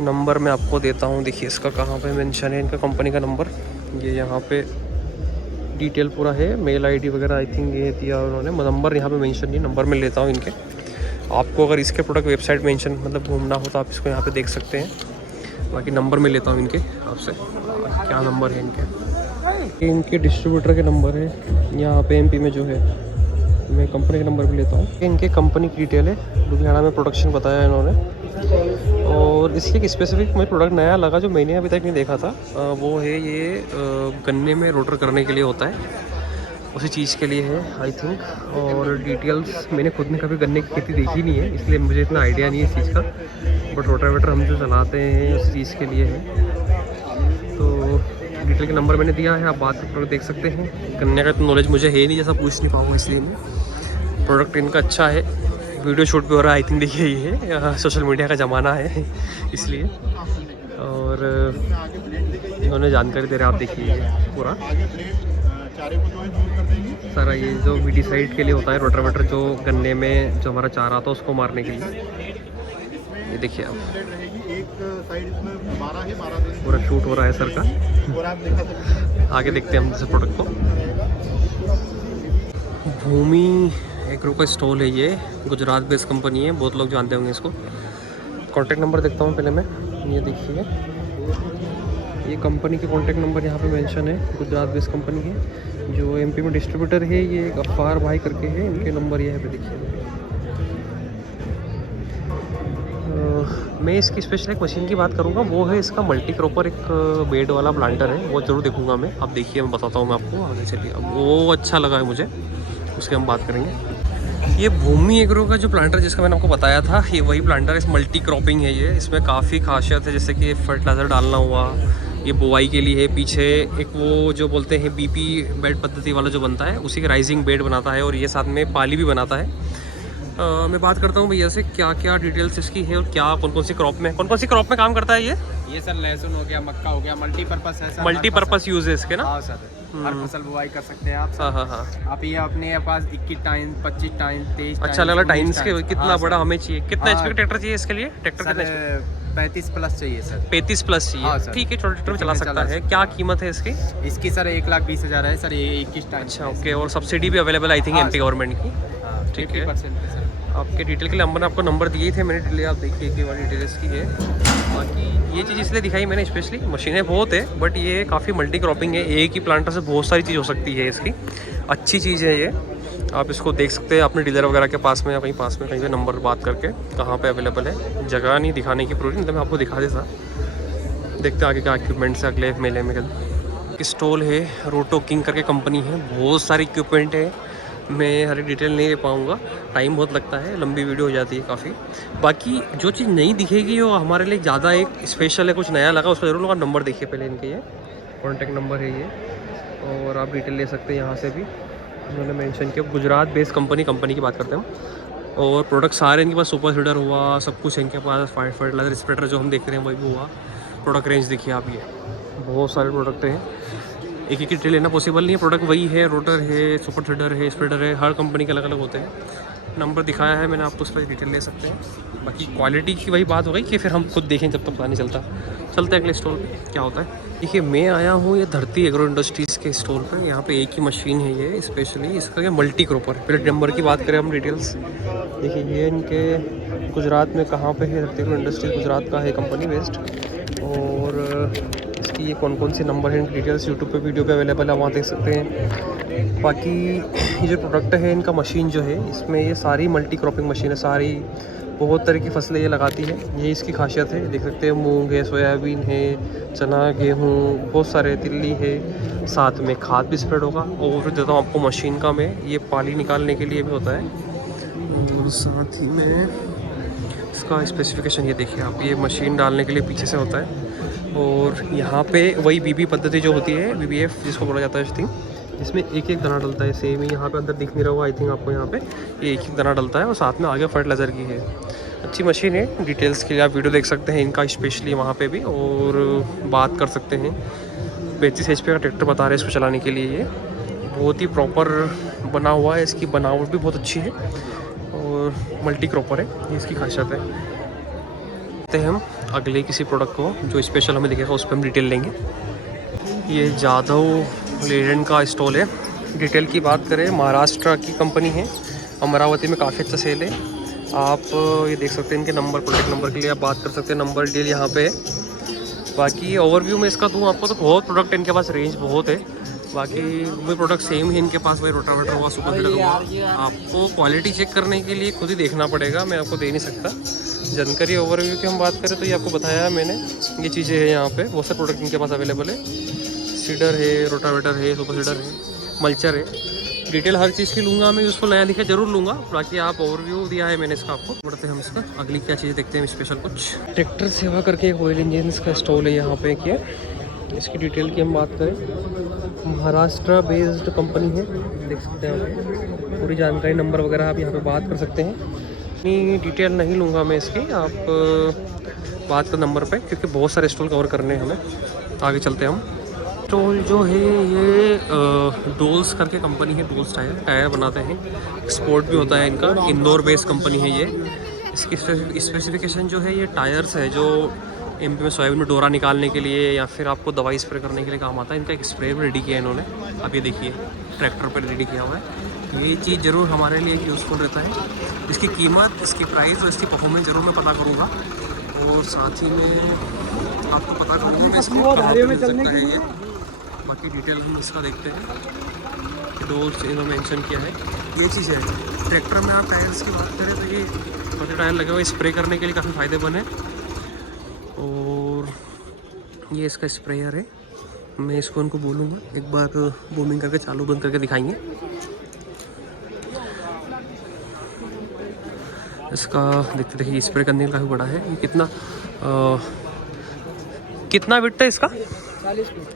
नंबर मैं आपको देता हूँ, देखिए इसका कहाँ पे मेंशन है, इनका कंपनी का नंबर। ये यहाँ पे डिटेल पूरा है, मेल आईडी वगैरह आई थिंक ये दिया उन्होंने। नंबर यहाँ पे मेंशन नहीं, नंबर मैं लेता हूँ इनके। आपको अगर इसके प्रोडक्ट वेबसाइट मेंशन मतलब घूमना हो तो आप इसको यहाँ पे देख सकते हैं। बाकी नंबर मैं लेता हूँ इनके आपसे, क्या नंबर है इनके डिस्ट्रीब्यूटर के नंबर है यहाँ पे एमपी में जो है। मैं कंपनी का नंबर भी लेता हूँ। इनके कंपनी की डिटेल है, लुधियाना में प्रोडक्शन बताया इन्होंने। और इसकी एक स्पेसिफिक मुझे प्रोडक्ट नया लगा जो मैंने अभी तक नहीं देखा था, वो है ये गन्ने में रोटर करने के लिए होता है, उसी चीज़ के लिए है आई थिंक। और डिटेल्स मैंने खुद ने कभी गन्ने की खेती देखी नहीं है, इसलिए मुझे इतना आइडिया नहीं है इस चीज़ का। बट रोटावेटर हम जो चलाते हैं उस चीज़ के लिए है। तो डिटेल का नंबर मैंने दिया है, आप बात कर देख सकते हैं। गन्ने का तो नॉलेज मुझे है नहीं, जैसा पूछ नहीं पाऊँगा, इसलिए मैं। प्रोडक्ट इनका अच्छा है, वीडियो शूट भी हो रहा है आई थिंक। देखिए ये सोशल मीडिया का ज़माना है इसलिए। और इन्होंने जानकारी दे रहे हैं, आप देखिए पूरा सारा। ये जो वीडीसाइड के लिए होता है रोटावेटर, जो गन्ने में जो हमारा चारा आता है उसको मारने के लिए। ये देखिए आप, पूरा शूट हो रहा है सर का। आगे देखते हैं हम जैसे प्रोडक्ट को। भूमि एग्रो का स्टॉल है ये, गुजरात बेस्ड कंपनी है, बहुत लोग जानते होंगे इसको। कॉन्टैक्ट नंबर देखता हूँ पहले मैं। ये देखिए ये कंपनी के कॉन्टैक्ट नंबर यहाँ पे मेंशन है। गुजरात बेस्ड कंपनी है, जो एमपी में डिस्ट्रीब्यूटर है। ये गफ्फार भाई करके है, इनके नंबर ये है पे देखिए। मैं इसकी स्पेशल एक मशीन की बात करूँगा, वो है इसका मल्टी क्रॉपर, एक बेड वाला प्लांटर है, वो ज़रूर देखूँगा मैं। अब देखिए मैं बताता हूँ मैं आपको आगे चलिए। अब वो अच्छा लगा है मुझे, उसकी हम बात करेंगे। ये भूमि एग्रो का जो प्लांटर जिसका मैंने आपको बताया था, ये वही प्लांटर, इस मल्टी क्रॉपिंग है ये। इसमें काफ़ी खासियत है, जैसे कि फर्टिलाइज़र डालना हुआ, ये बुआई के लिए है। पीछे एक वो जो बोलते हैं बीपी बेड पद्धति वाला जो बनता है, उसी के राइजिंग बेड बनाता है, और ये साथ में पाली भी बनाता है। मैं बात करता हूँ भैया से क्या क्या डिटेल्स इसकी है और क्या कौन कौन सी क्रॉप में काम करता है ये सर लहसुन हो गया, मक्का हो गया, मल्टीपर्पज़ है सर। मल्टीपर्पज़ यूज है इसके ना। हाँ सर, हर फसल बुआई कर सकते हैं आप सर। हाँ। आप ये अपने पास 21 टाइम 25 टाइम 23 अच्छा अलग टाइम्स के कितना हाँ, बड़ा हमें चाहिए? कितना हाँ, HP का ट्रैक्टर चाहिए इसके लिए? ट्रैक्टर सर कितना? 35 प्लस चाहिए सर। 35 प्लस हाँ, चाहिए, सर। ठीक है, छोटे ट्रैक्टर में चला चला सकता है। सकता क्या है। कीमत है इसकी? इसकी सर 1,20,000 है सर, ये 21 टाइम। अच्छा ओके, और सब्सिडी भी अवेलेबल आई थिंक हाँ, MP गवर्नमेंट की। ठीक है। 50% पे सर। आपके डिटेल के लिए मैंने आपको नंबर दिए थे, मैंने डिटेल आप देखिए कि वाली डिटेल इसकी है। बाकी ये चीज़ इसलिए दिखाई मैंने स्पेशली, मशीनें बहुत है बट ये काफ़ी मल्टी क्रॉपिंग है, एक ही प्लांटर से बहुत सारी चीज़ हो सकती है इसकी। अच्छी चीज़ है ये, आप इसको देख सकते हैं अपने डीलर वगैरह के पास में या कहीं पास में कहीं पे नंबर बात करके कहाँ पे अवेलेबल है। जगह नहीं दिखाने की पूरी, नहीं तो मैं आपको दिखा देता। देखते हैं आगे क्या इक्विपमेंट्स है अगले मेले में। स्टॉल है, रोटो किंग करके कंपनी है, बहुत सारी इक्विपमेंट है। मैं हर एक डिटेल नहीं दे पाऊँगा, टाइम बहुत लगता है, लंबी वीडियो हो जाती है काफ़ी। बाकी जो चीज़ नहीं दिखेगी वो हमारे लिए ज़्यादा एक स्पेशल है, कुछ नया लगा उसका जरूर लगा। नंबर देखिए पहले इनके, ये कॉन्टैक्ट नंबर है ये, और आप डिटेल ले सकते हैं यहाँ से भी। उन्होंने मेंशन किया गुजरात बेस्ड कंपनी की बात करते हैं हम। और प्रोडक्ट सारे इनके पास, सुपर सीडर हुआ, सब कुछ इनके पास, फर्टिलाइजर स्प्रेडर जो हम देख रहे हैं वही भी हुआ। प्रोडक्ट रेंज देखिए आप, ये बहुत सारे प्रोडक्ट हैं, एक एक डिटेल लेना पॉसिबल नहीं है। प्रोडक्ट वही है, रोटर है, सुपर सीडर है, स्प्रेडर है, हर कंपनी के अलग अलग होते हैं। नंबर दिखाया है मैंने आपको, उस पर डिटेल ले सकते हैं। बाकी क्वालिटी की वही बात हो गई कि फिर हम खुद देखें जब तक पता नहीं चलता। चलते हैं अगले स्टॉल पे क्या होता है। देखिए मैं आया हूँ ये धरती एग्रो इंडस्ट्रीज़ के स्टॉल पे। यहाँ पे एक ही मशीन है ये स्पेशली, इसका क्या मल्टी क्रॉपर। पहले नंबर की बात करें हम, डिटेल्स देखिए ये इनके गुजरात में कहाँ पे है। धरती एग्रो इंडस्ट्रीज गुजरात का है कंपनी बेस्ड, और इसकी ये कौन सी नंबर है, इनकी डिटेल्स यूट्यूब पे वीडियो पे अवेलेबल है, वहाँ देख सकते हैं। बाकी ये जो प्रोडक्ट है इनका, मशीन जो है इसमें ये सारी मल्टी क्रॉपिंग मशीन है, सारी बहुत तरह की फसलें ये लगाती है। ये इसकी खासियत है, देख सकते हैं मूंग है, सोयाबीन है, चना, गेहूँ, बहुत सारे, तिल्ली है, साथ में खाद भी स्प्रेड होगा। और फिर देता हूँ आपको मशीन का मैं, ये पाली निकालने के लिए भी होता है, और साथ ही में इसका स्पेसिफिकेशन ये देखिए आप, ये मशीन डालने के लिए पीछे से होता है। और यहाँ पे वही बीबी पद्धति जो होती है, BBF जिसको बोला जाता है, आई थिंक इसमें एक एक दाना डलता है। सेम ही यहाँ पे अंदर दिख नहीं रहा होगा आई थिंक आपको, यहाँ पे ये एक दाना डलता है, और साथ में आगे फर्टिलाइज़र की है। अच्छी मशीन है, डिटेल्स के लिए आप वीडियो देख सकते हैं इनका स्पेशली वहाँ पे भी, और बात कर सकते हैं। 35 HP का ट्रैक्टर बता रहे हैं इसको चलाने के लिए। ये बहुत ही प्रॉपर बना हुआ है, इसकी बनावट भी बहुत अच्छी है, और मल्टी क्रॉपर है, ये इसकी खासियत है। हम अगले किसी प्रोडक्ट को जो स्पेशल हमें दिखेगा उस पर हम डिटेल लेंगे। ये जाधव लेलैंड का स्टॉल है। डिटेल की बात करें, महाराष्ट्र की कंपनी है, अमरावती में काफ़ी अच्छा सेल है। आप ये देख सकते हैं इनके नंबर, प्रोडक्ट नंबर के लिए आप बात कर सकते हैं, नंबर डिटेल यहाँ पे है। बाकी ओवरव्यू में इसका दूँ आपको तो बहुत प्रोडक्ट इनके पास, रेंज बहुत है। बाकी वही प्रोडक्ट सेम है इनके पास, वही रोटावेटर हुआ, सुपर सीडर हुआ। आपको क्वालिटी चेक करने के लिए खुद ही देखना पड़ेगा, मैं आपको दे नहीं सकता। जानकारी ओवरव्यू की हम बात करें तो ये आपको बताया है मैंने, ये चीज़ें हैं यहाँ पे, बहुत सारे प्रोडक्ट इनके पास अवेलेबल है। सीडर है, रोटावेटर है, सुपर सीडर है, मल्चर है। डिटेल हर चीज़ की लूँगा मैं, यूज़फुल नया दिखा जरूर लूँगा। बाकी आप ओवरव्यू दिया है मैंने इसका आपको। बढ़ते हैं हम इसका अगली क्या चीज़ देखते हैं स्पेशल कुछ। ट्रैक्टर सेवा करके एक ऑयल इंजन का स्टॉल है यहाँ पे किया। इसकी डिटेल की हम बात करें, महाराष्ट्र बेस्ड कंपनी है, देख सकते हैं पूरी जानकारी, नंबर वगैरह आप यहाँ पे बात कर सकते हैं। इतनी डिटेल नहीं लूँगा मैं इसकी, आप बात कर नंबर पे, क्योंकि बहुत सारे स्टॉल कवर करने हैं हमें। आगे चलते हैं हम। स्टॉल जो है ये डोल्स करके कंपनी है, डोल्स टायर बनाते हैं, एक्सपोर्ट भी होता है इनका, इंदौर बेस्ड कंपनी है ये। इसकी स्पेसिफिकेशन जो है, ये टायर्स है जो MP में सोयाबीन में डोरा निकालने के लिए या फिर आपको दवाई स्प्रे करने के लिए काम आता है। इनका एक स्प्रे भी रेडी किया है इन्होंने, अब ये देखिए ट्रैक्टर पर रेडी किया हुआ है। ये चीज़ ज़रूर हमारे लिए यूज़फुल रहता है। इसकी कीमत, इसकी प्राइस और इसकी परफॉर्मेंस ज़रूर मैं पता करूँगा, और साथ ही में आपको पता करूँगा कि इसको कहाँ पे मिल सकता है ये। बाकी डिटेल हम इसका देखते हैं। डोल्स इन्होंने मेंशन किया है, ये चीज़ है। ट्रैक्टर में आप टायर्स की बात करें तो ये छोटे टायर लगे हुए, स्प्रे करने के लिए काफ़ी फ़ायदेमंद है। और ये इसका स्प्रेयर है, मैं इसको उनको बोलूँगा एक बार बूमिंग करके चालू बंद करके दिखाएंगे। इसका देखते देखिए स्प्रे करने का काफ़ी बड़ा है। ये कितना विड्थ है इसका?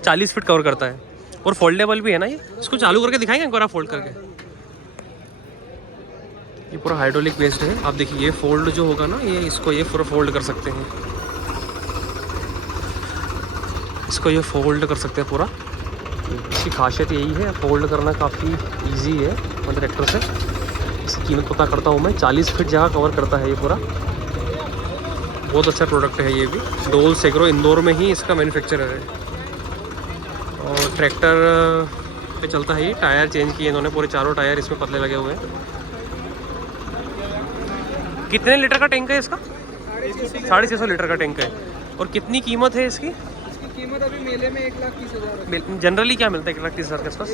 40 फीट कवर करता है और फोल्डेबल भी है ना ये। इसको चालू करके दिखाएंगे एक बार आप फोल्ड करके। ये पूरा हाइड्रोलिक बेस्ड है। आप देखिए ये फोल्ड जो होगा ना, ये इसको ये पूरा फोल्ड कर सकते हैं, इसको ये फोल्ड कर सकते हैं पूरा। इसकी खासियत यही है, फोल्ड करना काफ़ी इजी है मतलब ट्रैक्टर से। इसकी कीमत पता करता हूँ मैं, 40 फीट जगह कवर करता है ये पूरा। बहुत अच्छा प्रोडक्ट है ये भी। डोल्स एग्रो इंदौर में ही इसका मैन्युफैक्चरर है और ट्रैक्टर पे चलता है ये। टायर चेंज किए इन्होंने, पूरे चारों टायर इसमें पतले लगे हुए हैं। कितने लीटर का टैंक है इसका? 650 लीटर का टैंक है। और कितनी कीमत है इसकी? कीमत अभी मेले में 1,30,000। जनरली क्या मिलता है 1,30,000 के आसपास?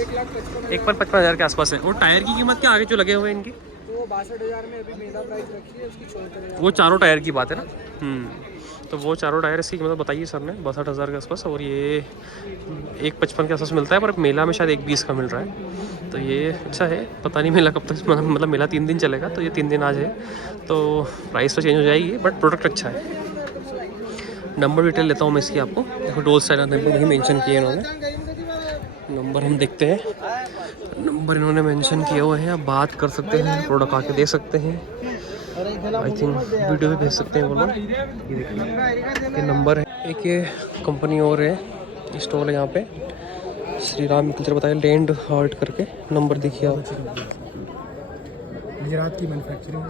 1,55,000 के आसपास है। और टायर की कीमत क्या आगे जो लगे हुए हैं इनकी? वो 62,000 में अभी मेला प्राइस रखी है उसकी, 74,000। वो चारों टायर की बात है ना। तो वो चारों टायर इसकी कीमत बताइए सर ने 62,000 के आसपास। और ये 1,55 के आसपास मिलता है, पर मेला में शायद 1,20 का मिल रहा है। तो ये अच्छा है। पता नहीं मेला कब तक, मतलब मेला 3 दिन चलेगा, तो ये 3 दिन आज है तो प्राइस तो चेंज हो जाएगी, बट प्रोडक्ट अच्छा है। नंबर डिटेल लेता हूँ मैं इसकी आपको। देखो डोल साइड नंबर वही मेंशन किए इन्होंने। नंबर हम देखते हैं, नंबर इन्होंने मेंशन किए हुए हैं। आप बात कर सकते हैं, प्रोडक्ट आके देख सकते हैं। आई थिंक वीडियो भी भेज सकते हैं वो लोग। ये देखिए ये नंबर है। एक ये कंपनी और है, स्टॉल है यहाँ पे, श्री राम एग्रीकल्चर बताया, लैंड हार्ट करके। नंबर देखिए आप, गुजरात की मैन्युफैक्चरिंग।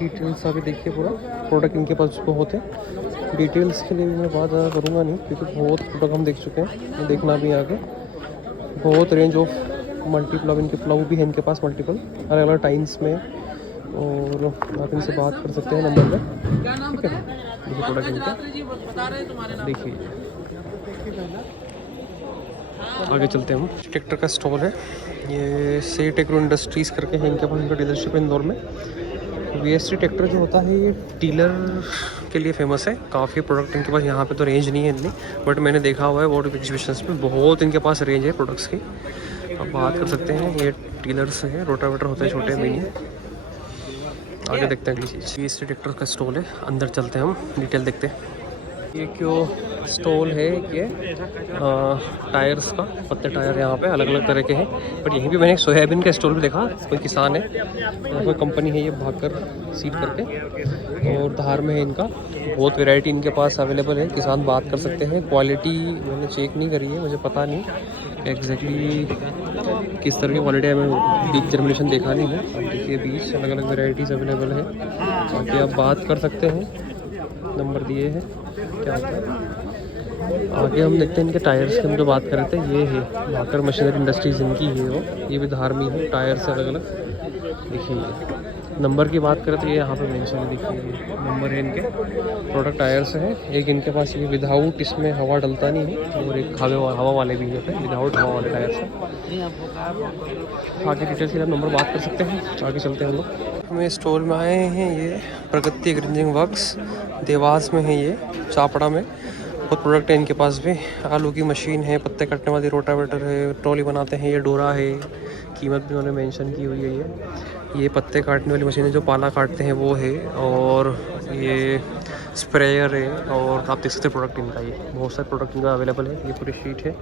डिटेल्स आगे देखिए पूरा। प्रोडक्ट इनके पास बहुत है। डिटेल्स के लिए मैं बात ज़्यादा करूँगा नहीं, क्योंकि बहुत प्रोडक्ट हम देख चुके हैं, देखना भी आगे। बहुत रेंज ऑफ मल्टीप्ल इनके प्लाऊ भी है इनके पास, मल्टीपल अलग अलग टाइम्स में। और आप इनसे बात कर सकते हैं नंबर में, ठीक है। देखिए प्रोडक्ट इनका देखिए। आगे चलते हैं हम। ट्रैक्टर का स्टॉल है ये, सेठ एग्रो इंडस्ट्रीज़ करके है इनके पास, इनका डीलरशिप है इंदौर में। VST ट्रैक्टर जो होता है ये डीलर के लिए फेमस है। काफ़ी प्रोडक्ट इनके पास, यहाँ पे तो रेंज नहीं है इतनी, बट मैंने देखा हुआ है वर्ल्ड एग्जीबिशंस में बहुत इनके पास रेंज है प्रोडक्ट्स की। आप बात कर सकते हैं। ये डीलर्स है, रोटावेटर होते हैं छोटे मिनी। आगे देखते हैं अगली चीज़। VST ट्रैक्टर का स्टॉल है, अंदर चलते हैं हम, डिटेल देखते हैं। ये क्यों स्टॉल है ये टायर्स का, पत्ते टायर यहाँ पे अलग अलग तरह के हैं। बट यहीं पे मैंने एक सोयाबीन का स्टॉल भी देखा। कोई किसान है, कोई कंपनी है ये, भाकर सीड करके, और धार में है इनका। बहुत वैरायटी इनके पास अवेलेबल है, किसान बात कर सकते हैं। क्वालिटी मैंने चेक नहीं करी है, मुझे पता नहीं एग्जैक्टली किस तरह की क्वालिटी है, मैं डीप जर्मिनेशन देखा नहीं है। देखिए बीज अलग अलग वेराइटीज़ अवेलेबल है, बाकी आप बात कर सकते हैं। नंबर दिए हैं, क्या होता है आगे हम देखते हैं। इनके टायर्स की हम जो बात कर रहे थे, ये है भाकर मशीनरी इंडस्ट्रीज़ इनकी है वो। ये भी धार में है, टायर्स अलग अलग। देखिए नंबर की बात करें तो ये यहाँ पे मेंशन है, देखिए नंबर है इनके। प्रोडक्ट टायर्स है। एक इनके पास ये विदाउट, इसमें हवा डलता नहीं है, और एक हवा वाले भी है, विदाउट हवा वाले टायर्स है। आगे डिटेल्स के आप नंबर बात कर सकते हैं। आगे चलते हैं हम लोग। हमें स्टोर में आए हैं, ये प्रगति एग्रीकल्चर वर्क्स देवास में है, ये चापड़ा में। बहुत प्रोडक्ट है इनके पास भी। आलू की मशीन है, पत्ते कटने वाली रोटावेटर है, ट्रॉली बनाते हैं, ये डोरा है। कीमत भी उन्होंने मेंशन की हुई है। ये पत्ते काटने वाली मशीन है, जो पाला काटते हैं वो है। और ये स्प्रेयर है। और आप देख सकते हैं प्रोडक्ट इनका, ये बहुत सारे प्रोडक्ट इनका अवेलेबल है। ये पूरी शीट है,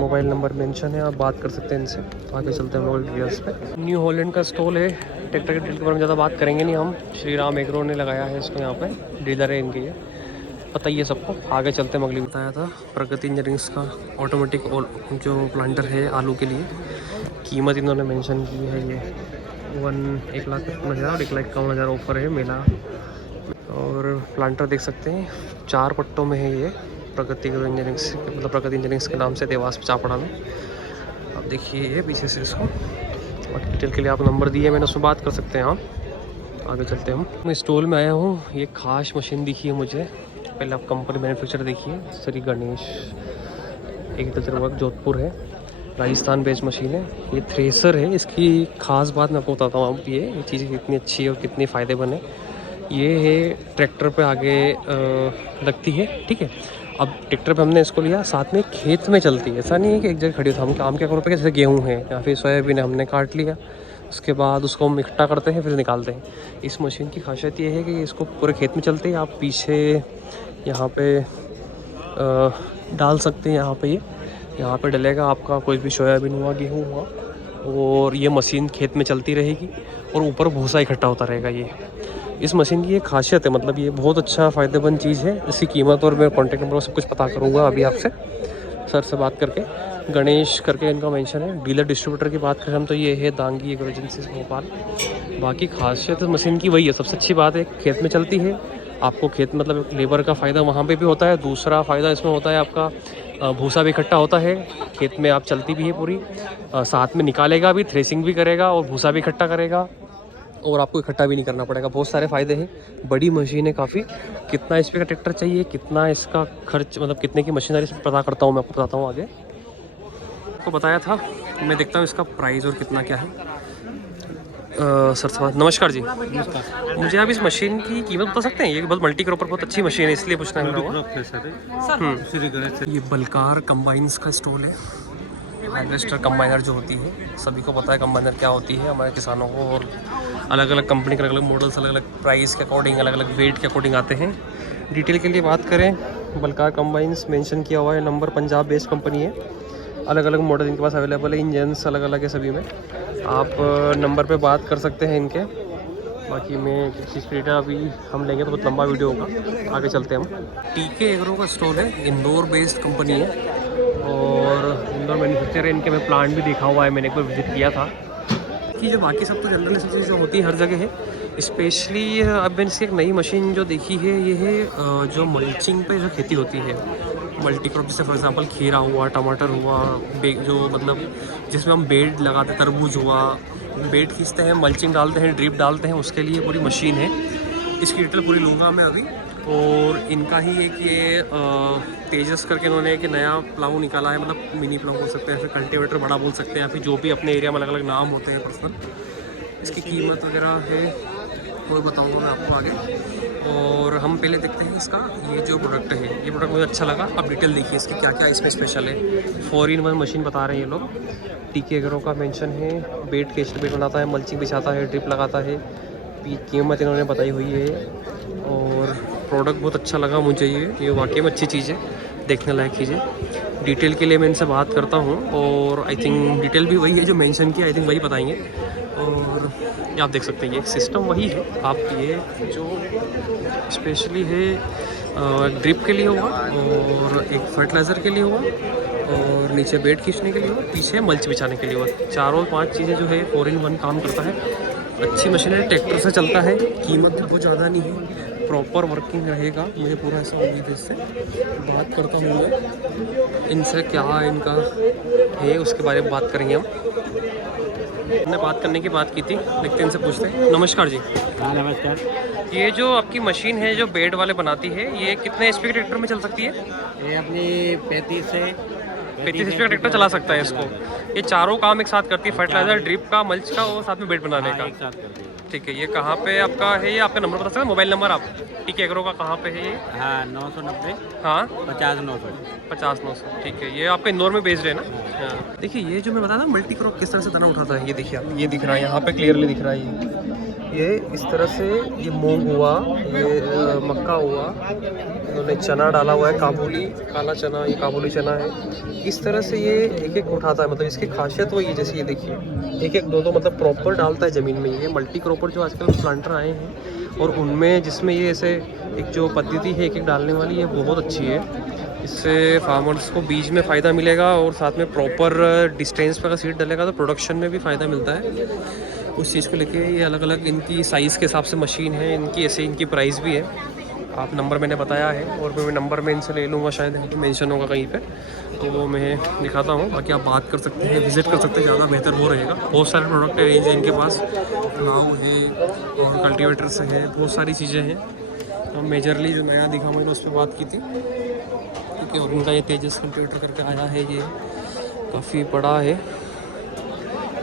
मोबाइल नंबर मेंशन है, आप बात कर सकते हैं इनसे। आगे चलते हैं हम लोग डिटेल्स पे। न्यू हॉलैंड का स्टॉल है। ट्रैक्टर के डील के बारे में ज़्यादा बात करेंगे नहीं हम, श्री राम एग्रो ने लगाया है इसको, यहाँ पे डीलर है इनके, ये पता ही है सबको। आगे चलते हैं। अगली बताया था प्रगति इंजीनियरिंग्स का ऑटोमेटिक जो प्लांटर है आलू के लिए। कीमत इन्होंने मेंशन की है, ये 1,51,000 और 1,51,000 ऑफर है मेला। और प्लांटर देख सकते हैं, 4 पट्टों में है ये। प्रगति इंजीनियरिंग्स, मतलब प्रगति इंजीनियरिंग्स के नाम से देवास चापड़ा में। अब देखिए ये पीछे से इसको, और डिटेल के लिए आप नंबर दिए मैंने, उसमें बात कर सकते हैं आप। आगे चलते हैं हम। मैं स्टॉल में आया हूँ, ये खास मशीन दिखी है मुझे। पहले आप कंपनी मैन्युफैक्चर देखिए, श्री गणेश एग्रीकल्चर वर्क जोधपुर है, राजस्थान बेस्ड मशीन है। ये थ्रेसर है। इसकी खास बात मैं आपको बताता हूँ, अब ये चीज़ कितनी अच्छी है और कितनी फ़ायदे बने। ये है ट्रैक्टर पे आगे लगती है, ठीक है। अब ट्रैक्टर पे हमने इसको लिया, साथ में खेत में चलती है। ऐसा नहीं है कि एक जगह खड़ी हो। हम क्या करो पे, जैसे गेहूँ है या फिर सोयाबीन है, हमने काट लिया उसके बाद उसको हम इकट्ठा करते हैं फिर निकालते हैं। इस मशीन की खासियत ये है कि इसको पूरे खेत में चलते हैं, आप पीछे यहाँ पे डाल सकते हैं। यहाँ पे डलेगा आपका कोई भी सोयाबीन हुआ, गेहूँ हुआ, और ये मशीन खेत में चलती रहेगी और ऊपर भूसा इकट्ठा होता रहेगा। ये इस मशीन की एक खासियत है, मतलब ये बहुत अच्छा फ़ायदेमंद चीज़ है। इसकी कीमत और मैं कॉन्टैक्ट नंबर सब कुछ पता करूँगा अभी आपसे, सर से बात करके। गणेश करके इनका मेंशन है। डीलर डिस्ट्रीब्यूटर की बात करें हम तो ये है दांगी एग्रो एजेंसीज भोपाल। बाकी खासियत मशीन की वही है, सबसे अच्छी बात है खेत में चलती है। आपको खेत मतलब लेबर का फ़ायदा वहाँ पे भी होता है। दूसरा फ़ायदा इसमें होता है आपका भूसा भी इकट्ठा होता है खेत में, आप चलती भी है पूरी, साथ में निकालेगा भी, थ्रेसिंग भी करेगा और भूसा भी इकट्ठा करेगा, और आपको इकट्ठा भी नहीं करना पड़ेगा। बहुत सारे फ़ायदे हैं। बड़ी मशीन है काफ़ी। कितना इस पे का ट्रैक्टर चाहिए, कितना इसका खर्च, मतलब कितने की मशीनरी से पता करता हूँ, मैं आपको बताता हूँ आगे। आपको बताया था, मैं देखता हूँ इसका प्राइस और कितना क्या है। सर से बात, नमस्कार जी। मुझे आप इस मशीन की कीमत बता सकते हैं? ये बहुत मल्टी क्रॉपर बहुत अच्छी मशीन है, इसलिए पूछना है मेरा। ये बलकार कंबाइंस का स्टॉल है। हार्वेस्टर कंबाइनर जो होती है, सभी को पता है कंबाइनर क्या होती है हमारे किसानों को, और अलग अलग कंपनी के अलग अलग मॉडल्स, अलग अलग प्राइस के अकॉर्डिंग, अलग अलग वेट के अकॉर्डिंग आते हैं। डिटेल के लिए बात करें, बलकार कंबाइंस मेंशन किया हुआ है, नंबर पंजाब बेस्ड कंपनी है। अलग अलग मॉडल इनके पास अवेलेबल है, इंजन्स अलग अलग है सभी में। आप नंबर पे बात कर सकते हैं इनके। बाकी मैं किस चीज़ की डिटेल अभी हम लेंगे तो बहुत लंबा वीडियो होगा, आगे चलते हैं हम। टीके एग्रो का स्टॉल है, इंदौर बेस्ड कंपनी है और इंदौर मैन्युफैक्चर है। इनके मैं प्लांट भी देखा हुआ है, मैंने एक बार विजिट किया था। कि जो बाकी सब तो जनरल चीज़ें जो होती है हर जगह है, स्पेशली अब मैंने इसकी एक नई मशीन जो देखी है, ये है जो मल्चिंग पे जो खेती होती है, मल्टी क्रॉप, जैसे फॉर एग्जांपल खीरा हुआ, टमाटर हुआ, जो मतलब जिसमें हम बेड लगाते हैं, तरबूज हुआ, बेड खींचते हैं, मल्चिंग डालते हैं, ड्रिप डालते हैं, उसके लिए पूरी मशीन है। इसकी डिटेल पूरी लूँगा मैं अभी। और इनका ही एक ये तेजस करके इन्होंने एक नया प्लाऊ निकाला है, मतलब मिनी प्लाऊ बोल सकते हैं, फिर कल्टीवेटर बड़ा बोल सकते हैं, या फिर जो भी अपने एरिया में अलग अलग नाम होते हैं पर्सनल। इसकी कीमत वगैरह है वो बताऊंगा मैं आपको आगे। और हम पहले देखते हैं इसका ये जो प्रोडक्ट है, ये प्रोडक्ट मुझे अच्छा लगा। अब डिटेल देखिए इसकी क्या क्या इसमें स्पेशल है। 4-in-1 मशीन बता रहे हैं ये लोग। टीके एग्रो का मेंशन है। बेड केस्ट बेड बनाता है, मल्चिंग बिछाता है, ड्रिप लगाता है। कीमत इन्होंने बताई हुई है। और प्रोडक्ट बहुत अच्छा लगा मुझे, ये वाकई में अच्छी चीज़ है, देखने लायक चीज़ है। डिटेल के लिए मैं इनसे बात करता हूँ, और आई थिंक डिटेल भी वही है जो मेंशन किया, आई थिंक वही बताएंगे। और ये आप देख सकते हैं ये सिस्टम वही है। आप ये जो स्पेशली है ड्रिप के लिए हुआ, और एक फर्टिलाइज़र के लिए हुआ, और नीचे बेड खींचने के लिए हुआ, पीछे मल्च बिछाने के लिए हुआ। चारों 5 चीज़ें जो है 4-in-1 काम करता है। अच्छी मशीन है, ट्रैक्टर से चलता है, कीमत भी बहुत ज़्यादा नहीं है, प्रॉपर वर्किंग रहेगा, मुझे पूरा ऐसा उम्मीद है। इससे बात करता हूँ मैं इनसे, क्या इनका है उसके बारे में बात करेंगे हम। हमने बात करने की बात की थी, देखते इनसे पूछते हैं। नमस्कार जी। हाँ नमस्कार। ये जो आपकी मशीन है जो बेड वाले बनाती है, ये कितने एचपी के ट्रैक्टर में चल सकती है? ये अपनी 35 एचपी का ट्रैक्टर चला सकता है इसको। ये चारों काम एक साथ करती है, फर्टिलाइजर, ड्रिप का, मल्च का, और साथ में बेड बनाने का। एक साथ कर दी। ठीक है। ये कहाँ पे आपका है? ये आपका नंबर बता सकते हैं, मोबाइल नंबर आप? टीके एग्रो का कहाँ पे है ये? हाँ 990 हाँ 50 900। 50-900। ठीक है। ये आपका इंदौर में बेस्ड है ना? हाँ। देखिए ये जो मैं बता था मल्टी क्रॉप किस तरह से दाना उठाता है, ये देखिए आप, ये दिख रहा है यहाँ पे क्लियरली दिख रहा है। ये इस तरह से, ये मूंग हुआ, ये मक्का हुआ, इन्होंने चना डाला हुआ है, काबुली काला चना, ये काबुली चना है। इस तरह से ये एक एक उठाता है, मतलब इसकी खासियत वही है। जैसे ये देखिए एक एक दो मतलब प्रॉपर डालता है ज़मीन में। ये मल्टी क्रॉपर जो आजकल प्लांटर आए हैं, और उनमें जिसमें ये ऐसे एक जो पद्धति है एक एक डालने वाली, ये बहुत अच्छी है। इससे फार्मर्स को बीज में फ़ायदा मिलेगा, और साथ में प्रॉपर डिस्टेंस पर अगर सीड डलेगा तो प्रोडक्शन में भी फ़ायदा मिलता है। उस चीज़ को लेके ये अलग अलग इनकी साइज़ के हिसाब से मशीन है, इनकी ऐसे इनकी प्राइस भी है। आप नंबर मैंने बताया है, और मैं नंबर में इनसे ले लूँगा, शायद मेंशन होगा कहीं पे, तो वो मैं दिखाता हूँ। बाकी आप बात कर सकते हैं, विज़िट कर सकते हैं, ज़्यादा बेहतर वो रहेगा। बहुत सारे प्रोडक्ट है, रेंज है इनके पास, प्लाऊ है और कल्टीवेटर्स है, बहुत सारी चीज़ें हैं। तो मेजरली जो नया दिखा मैंने उस पर बात की थी, क्योंकि और उनका ये तेजस कल्टीवेटर करके आया है, ये काफ़ी बड़ा है,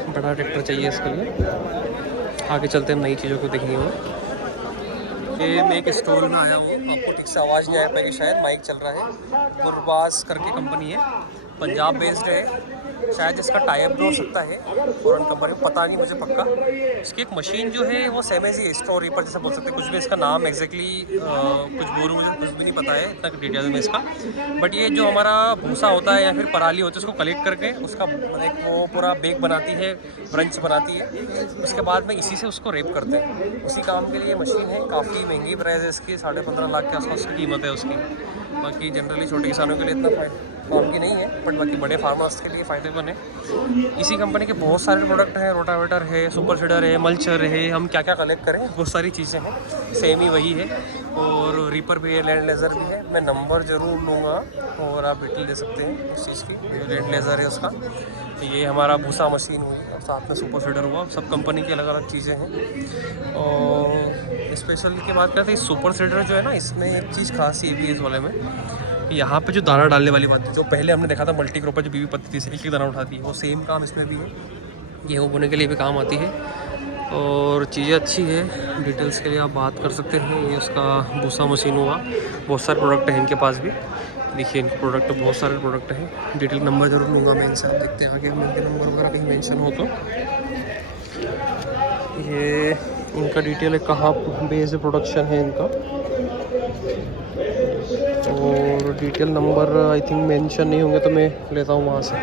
बड़ा ट्रैक्टर चाहिए इसके लिए। आगे चलते हैं, नई चीज़ों को देखेंगे। ये मैं एक स्टोर में आया हूँ, आपको ठीक से आवाज़ नहीं आया पाएगी, शायद माइक चल रहा है। गुरबाज करके कंपनी है, पंजाब बेस्ड है। शायद इसका टाइप भी हो सकता है फॉरेन कंपनी, पता नहीं मुझे पक्का। इसकी एक मशीन जो है वो सेमेज ही है, स्ट्रॉ रीपर जैसे बोल सकते हैं, कुछ भी इसका नाम एग्जैक्टली कुछ बोलूँ मुझे कुछ भी नहीं पता है इतना डिटेल में इसका। बट ये जो हमारा भूसा होता है या फिर पराली होती है उसको कलेक्ट करके उसका एक वो पूरा बेग बनाती है, ब्रंच बनाती है, उसके बाद में इसी से उसको रेप करते हैं। उसी काम के लिए मशीन है, काफ़ी महंगी प्राइस है इसकी, 15.5 लाख के आसपास की कीमत है उसकी। बाकी जनरली छोटे किसानों के लिए इतना काम की नहीं है, बट बाकी बड़े फार्मर्स के लिए फ़ायदेमंद है। इसी कंपनी के बहुत सारे प्रोडक्ट हैं, रोटावेटर है, सुपर सीडर है, मल्चर है, हम क्या क्या कलेक्ट करें बहुत सारी चीज़ें हैं, सेम ही वही है। और रीपर भी है, लैंड लेज़र भी है, मैं नंबर ज़रूर लूँगा और आप डिटेल दे सकते हैं इस चीज़ की। जो लैंड लेज़र है उसका, ये हमारा भूसा मशीन हुई और साथ में सुपर सीडर हुआ, सब कंपनी की अलग अलग चीज़ें हैं। और स्पेशल की बात करते हैं, सुपर सीडर जो है ना, इसमें एक चीज़ खास ये भी है इस वाले में, यहाँ पे जो दाना डालने वाली बात है, जो पहले हमने देखा था मल्टी क्रॉपर जो बीवी पत्ती से एक दाना उठाती है, वो सेम काम इसमें भी है, गेहूँ बोने के लिए भी काम आती है और चीज़ें अच्छी है। डिटेल्स के लिए आप बात कर सकते हैं। ये उसका भूसा मशीन हुआ, बहुत सारे प्रोडक्ट हैं इनके पास भी, देखिए इनके प्रोडक्ट बहुत सारे प्रोडक्ट हैं। डिटेल नंबर ज़रूर लूँगा मैं इनसे, आप देखते हैं आगे हम इनके नंबर वगैरह कहीं मेंशन हो तो। ये इनका डिटेल है, कहाँ बेस्ड प्रोडक्शन है इनका, और detail number I think mention नहीं होंगे तो मैं लेता हूँ वहाँ से।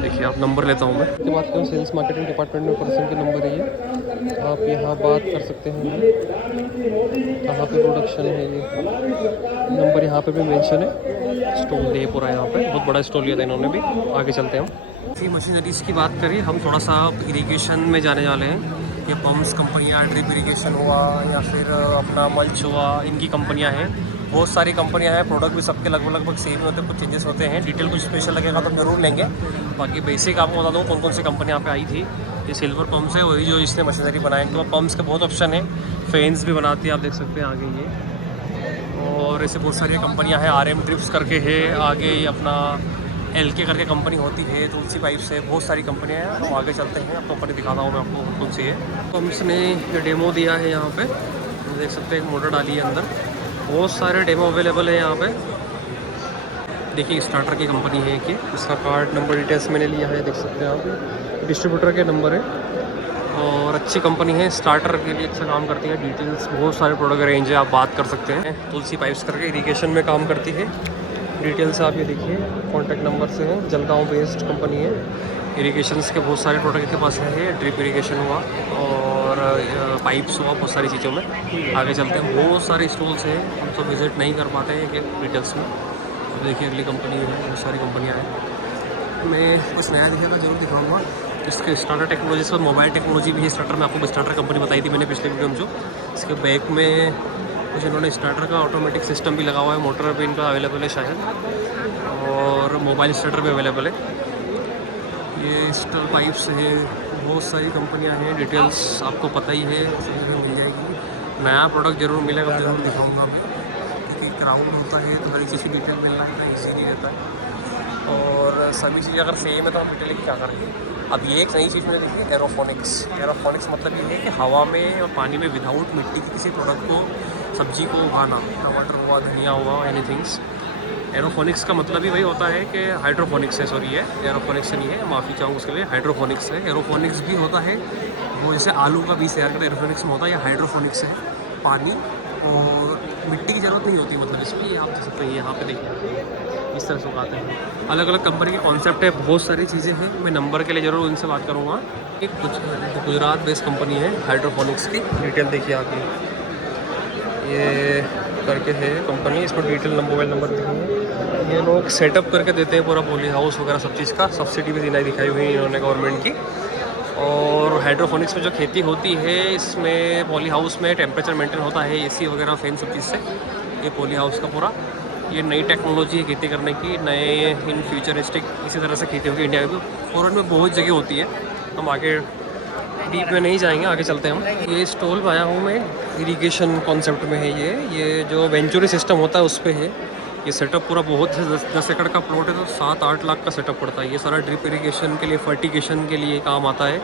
देखिए आप नंबर लेता हूँ मैं, इसके बाद क्यों सेल्स मार्केटिंग डिपार्टमेंट में पर्सन के नंबर है ये, आप यहाँ बात कर सकते हैं। कहाँ पे प्रोडक्शन है ये नंबर यहाँ पे भी मेंशन है। स्टॉल है पूरा, यहाँ पे बहुत बड़ा स्टॉल लिया था इन्होंने भी। आगे चलते हैं हम। इसी मशीनरीज़ की बात करें हम, थोड़ा सा इरीगेशन में जाने वाले हैं। ये पम्प्स कंपनियाँ, ड्रिप इरीगेशन हुआ या फिर अपना मल्च हुआ, इनकी कंपनियाँ हैं, बहुत सारी कंपनियां हैं। प्रोडक्ट भी सबके लगभग सेम ही होते हैं, कुछ चेंजेस होते हैं। डिटेल कुछ स्पेशल लगेगा तो जरूर लेंगे। बाकी बेसिक आपको बता दूँ कौन कौन सी कंपनी यहाँ पे आई थी। ये सिल्वर पंप्स है, वही जो इसने मशीनरी बनाए। तो पंप्स के बहुत ऑप्शन है, फैंस भी बनाती है, आप देख सकते हैं आगे ये। और ऐसे बहुत सारी कंपनियाँ हैं, RM ड्रिप्स करके है, आगे अपना LK करके कंपनी होती है, तुलसी पाइप से, बहुत सारी कंपनियाँ हैं। तो आगे चलते हैं, अब कंपनी दिखाता हूँ मैं आपको कौन सी है। पंप्स ने ये डेमो दिया है यहाँ पे, देख सकते हैं, एक मोटर डाली है अंदर। बहुत सारे डेमो अवेलेबल है यहाँ पे। देखिए स्टार्टर की कंपनी है कि इसका कार्ड नंबर डिटेल्स मैंने लिया है, देख सकते हैं आप, डिस्ट्रीब्यूटर के नंबर है। और अच्छी कंपनी है, स्टार्टर के लिए अच्छा काम करती है। डिटेल्स बहुत सारे प्रोडक्ट रेंज है, आप बात कर सकते हैं। तुलसी पाइप्स करके इरीगेशन में काम करती है। डिटेल्स आप ये देखिए, कॉन्टैक्ट नंबर से है, जलगांव बेस्ड कंपनी है। इरीगेशंस के बहुत सारे प्रोडक्ट इनके पास है, ड्रिप इरीगेशन हुआ और पाइप्स हुआ, बहुत सारी चीज़ों में। आगे चलते हैं, बहुत सारे स्टॉल्स हैं, हम तो विज़िट नहीं कर पाते हैं कि डिटेल्स में। तो देखिए अगली कंपनी है, बहुत सारी कंपनियाँ हैं। मैं कुछ नया दिखेगा जरूर दिखाऊंगा। इसके स्टार्टर टेक्नोलॉजी से मोबाइल टेक्नोलॉजी भी है स्टार्टर में, आपको स्टार्टर कंपनी बताई थी मैंने पिछले वीडियो में। जो इसके बैक में कुछ इन्होंने स्टार्टर का ऑटोमेटिक सिस्टम भी लगा हुआ है, मोटर भी इनका अवेलेबल है शायद, और मोबाइल स्टार्टर भी अवेलेबल है। ये स्टर पाइप्स है, बहुत सारी कंपनियां हैं। डिटेल्स आपको पता ही है, मिल जाएगी। नया प्रोडक्ट जरूर मिलेगा, जरूर दिखाऊंगा मैं, क्योंकि क्राउड होता है तो हर चीज़ की डिटेल मिलना इतना ईजी नहीं रहता है। और सभी चीज़ें अगर सेम है तो हम डिटेल की क्या करेंगे। अब ये एक नई चीज़ मैंने देखी, एरोफोनिक्स। एरोफोनिक्स मतलब ये है कि हवा में और पानी में विदाउट मिट्टी के किसी प्रोडक्ट को, सब्जी को उगाना, टमाटर हुआ, धनिया हुआ, एनीथिंग्स। एरोफोनिक्स का मतलब ही वही होता है कि हाइड्रोफोनिक्स है, सॉरी है एरोफोनिक्स नहीं है, माफ़ी चाहूँगा उसके लिए, हाइड्रोफोनिक्स है। एरोफोनिक्स भी होता है वो जैसे आलू का बीज तैयार करते हैं, एरोफोनिक्स में होता है। या हाइड्रोफोनिक्स है, पानी और मिट्टी की ज़रूरत नहीं होती, मतलब इसमें ये आप देख सकते हैं, यहाँ पे देखिए इस तरह से उगाते हैं। अलग अलग कंपनी के कॉन्सेप्ट है, बहुत सारी चीज़ें हैं। मैं नंबर के लिए ज़रूर इनसे बात करूँगा। एक गुजरात बेस्ड कंपनी है हाइड्रोफोनिक्स की। डिटेल देखिए आप ये करके है कंपनी, इसमें डिटेल मोबाइल नंबर दिखेंगे। ये लोग सेटअप करके देते हैं पूरा पॉली हाउस वगैरह सब चीज़ का, सब्सिडी भी दिखाई हुई है इन्होंने गवर्नमेंट की। और हाइड्रोफोनिक्स में जो खेती होती है, इसमें पॉली हाउस में टेम्परेचर मेंटेन होता है, AC वगैरह फैन सब चीज़ से। ये पॉली हाउस का पूरा ये नई टेक्नोलॉजी है खेती करने की, नए इन फ्यूचरिस्टिक इसी तरह से खेती होगी। इंडिया में फॉरेन में बहुत जगह होती है, हम आगे डीप में नहीं जाएंगे, आगे चलते हैं हम। ये स्टॉल आया हूँ मैं, इरीगेशन कॉन्सेप्ट में है ये जो वेंचुरी सिस्टम होता है उस पर है ये सेटअप पूरा। बहुत 10 एकड़ का प्लॉट है, तो 7-8 लाख का सेटअप पड़ता है। ये सारा ड्रिप इरीगेशन के लिए, फर्टिगेशन के लिए काम आता है।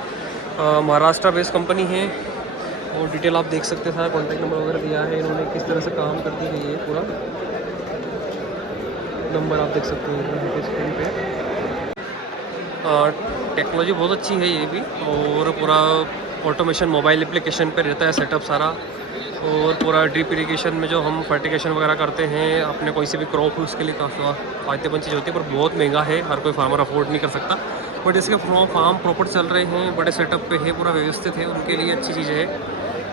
महाराष्ट्र बेस्ड कंपनी है और डिटेल आप देख सकते हैं, सारा कॉन्टैक्ट नंबर वगैरह दिया है इन्होंने, किस तरह से काम करती है ये पूरा। नंबर आप देख सकते हैं स्क्रीन पे। टेक्नोलॉजी बहुत अच्छी है ये भी, और पूरा ऑटोमेशन मोबाइल एप्लीकेशन पे रहता है सेटअप सारा, और पूरा ड्रिप इरिगेशन में जो हम फर्टिगेशन वगैरह करते हैं अपने कोई से भी क्रॉप, उसके लिए काफ़ी फ़ायदेमंद चीज़ होती है, पर बहुत महंगा है, हर कोई फार्मर अफोर्ड नहीं कर सकता। बट इसके फार्म प्रॉपर चल रहे हैं, बड़े सेटअप पे है, पूरा व्यवस्थित है, उनके लिए अच्छी चीज़ है।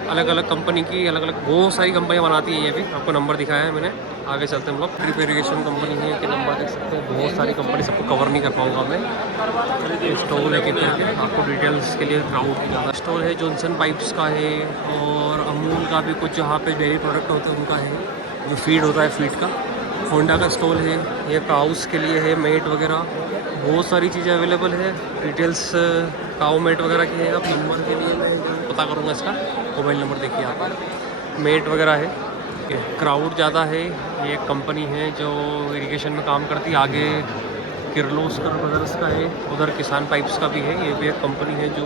अलग अलग कंपनी की अलग अलग बहुत सारी कंपनियाँ बनाती हैं, ये भी आपको नंबर दिखाया है मैंने। आगे चलते हैं हम लोग। ड्रिप इरिगेशन कंपनी है कि नंबर देख सकते हैं, बहुत सारी कंपनी, सबको कवर नहीं कर पाऊँगा मैं। स्टोर है कि आपको डिटेल्स के लिए क्राउड की ज़्यादा स्टोर है। जॉनसन पाइप्स का है, और अमूल का भी कुछ जहाँ पे डेयरी प्रोडक्ट होते हैं उनका है, जो फीड होता है फीड का। होंडा का स्टॉल है, ये काउस के लिए है, मेट वगैरह बहुत सारी चीज़ें अवेलेबल है। डिटेल्स काउ मेट वगैरह की है। अब नंबर के लिए मैं पता करूँगा इसका, मोबाइल नंबर देखिए आप। मेट वगैरह है, क्राउड ज़्यादा है। ये एक कंपनी है जो इरिगेशन में काम करती है। आगे किर्लोस्कर ब्रदर्स का है, उधर किसान पाइप्स का भी है। ये भी एक कंपनी है जो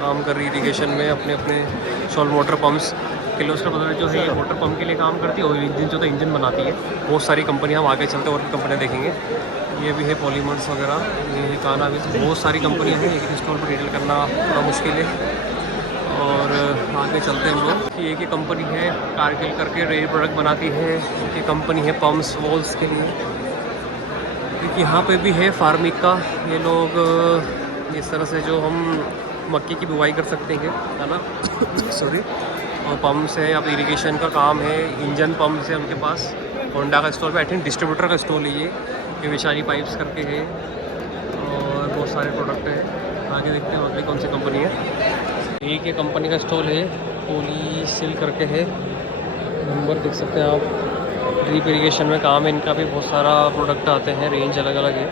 काम कर रही है इरिगेशन में, अपने अपने shawl motor pumps. Kirloskar brothers जो है वाटर पंप के लिए काम करती है, और इंजन जो था इंजन बनाती है। बहुत सारी कंपनियाँ, हम आगे चलते और भी कंपनियाँ देखेंगे। ये भी है पॉलीमर्स वगैरह, ये है काना भी, बहुत सारी कंपनियाँ हैं। एक स्टोर पर रिटेल करना थोड़ा मुश्किल है। और आगे चलते हैं हम लोग। ये एक ही कंपनी है कारगिल करके, डेयरी प्रोडक्ट बनाती है। ये कंपनी है पम्प्स वॉल्स के लिए। क्योंकि यहाँ पे भी है फार्मिक का, ये लोग इस तरह से जो हम मक्की की बुवाई कर सकते हैं, है ना सॉरी। और पम्प्स है, अब इरिगेशन का काम है, इंजन पम्प्स है उनके पास। होंडा का स्टोर पे आई थिंक डिस्ट्रीब्यूटर का स्टोर है ये विशाली पाइप्स करके है, और बहुत सारे प्रोडक्ट है। आगे देखते हैं अगली कौन सी कंपनी है। एक ही कंपनी का स्टॉल है, पॉलीसिल करके है, नंबर देख सकते हैं आप। ड्रिप इरिगेशन में काम है इनका भी, बहुत सारा प्रोडक्ट आते हैं, रेंज अलग अलग है।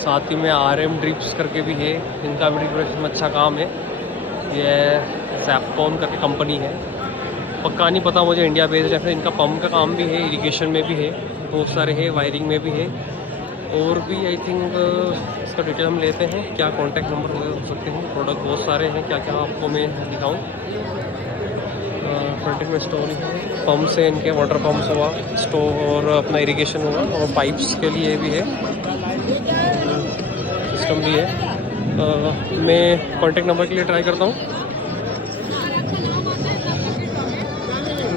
साथ ही में RM ड्रिप्स करके भी है, इनका भी ड्रिप में अच्छा काम है। ये जैपकॉन करके कंपनी है, पक्का नहीं पता मुझे, इंडिया बेस्ड है। फिर इनका पंप का काम भी है, इरिगेशन में भी है, बहुत सारे है, वायरिंग में भी है। और भी आई थिंक इसका डिटेल हम लेते हैं, क्या कॉन्टैक्ट नंबर हो सकते हैं। प्रोडक्ट बहुत सारे हैं, क्या क्या आपको मैं दिखाऊँ। फ्रंट में स्टोर है, पम्प्स है इनके, वाटर पम्प्स हुआ, स्टोव और अपना इरिगेशन हुआ, और पाइप्स के लिए भी है, सिस्टम भी है। मैं कॉन्टैक्ट नंबर के लिए ट्राई करता हूँ।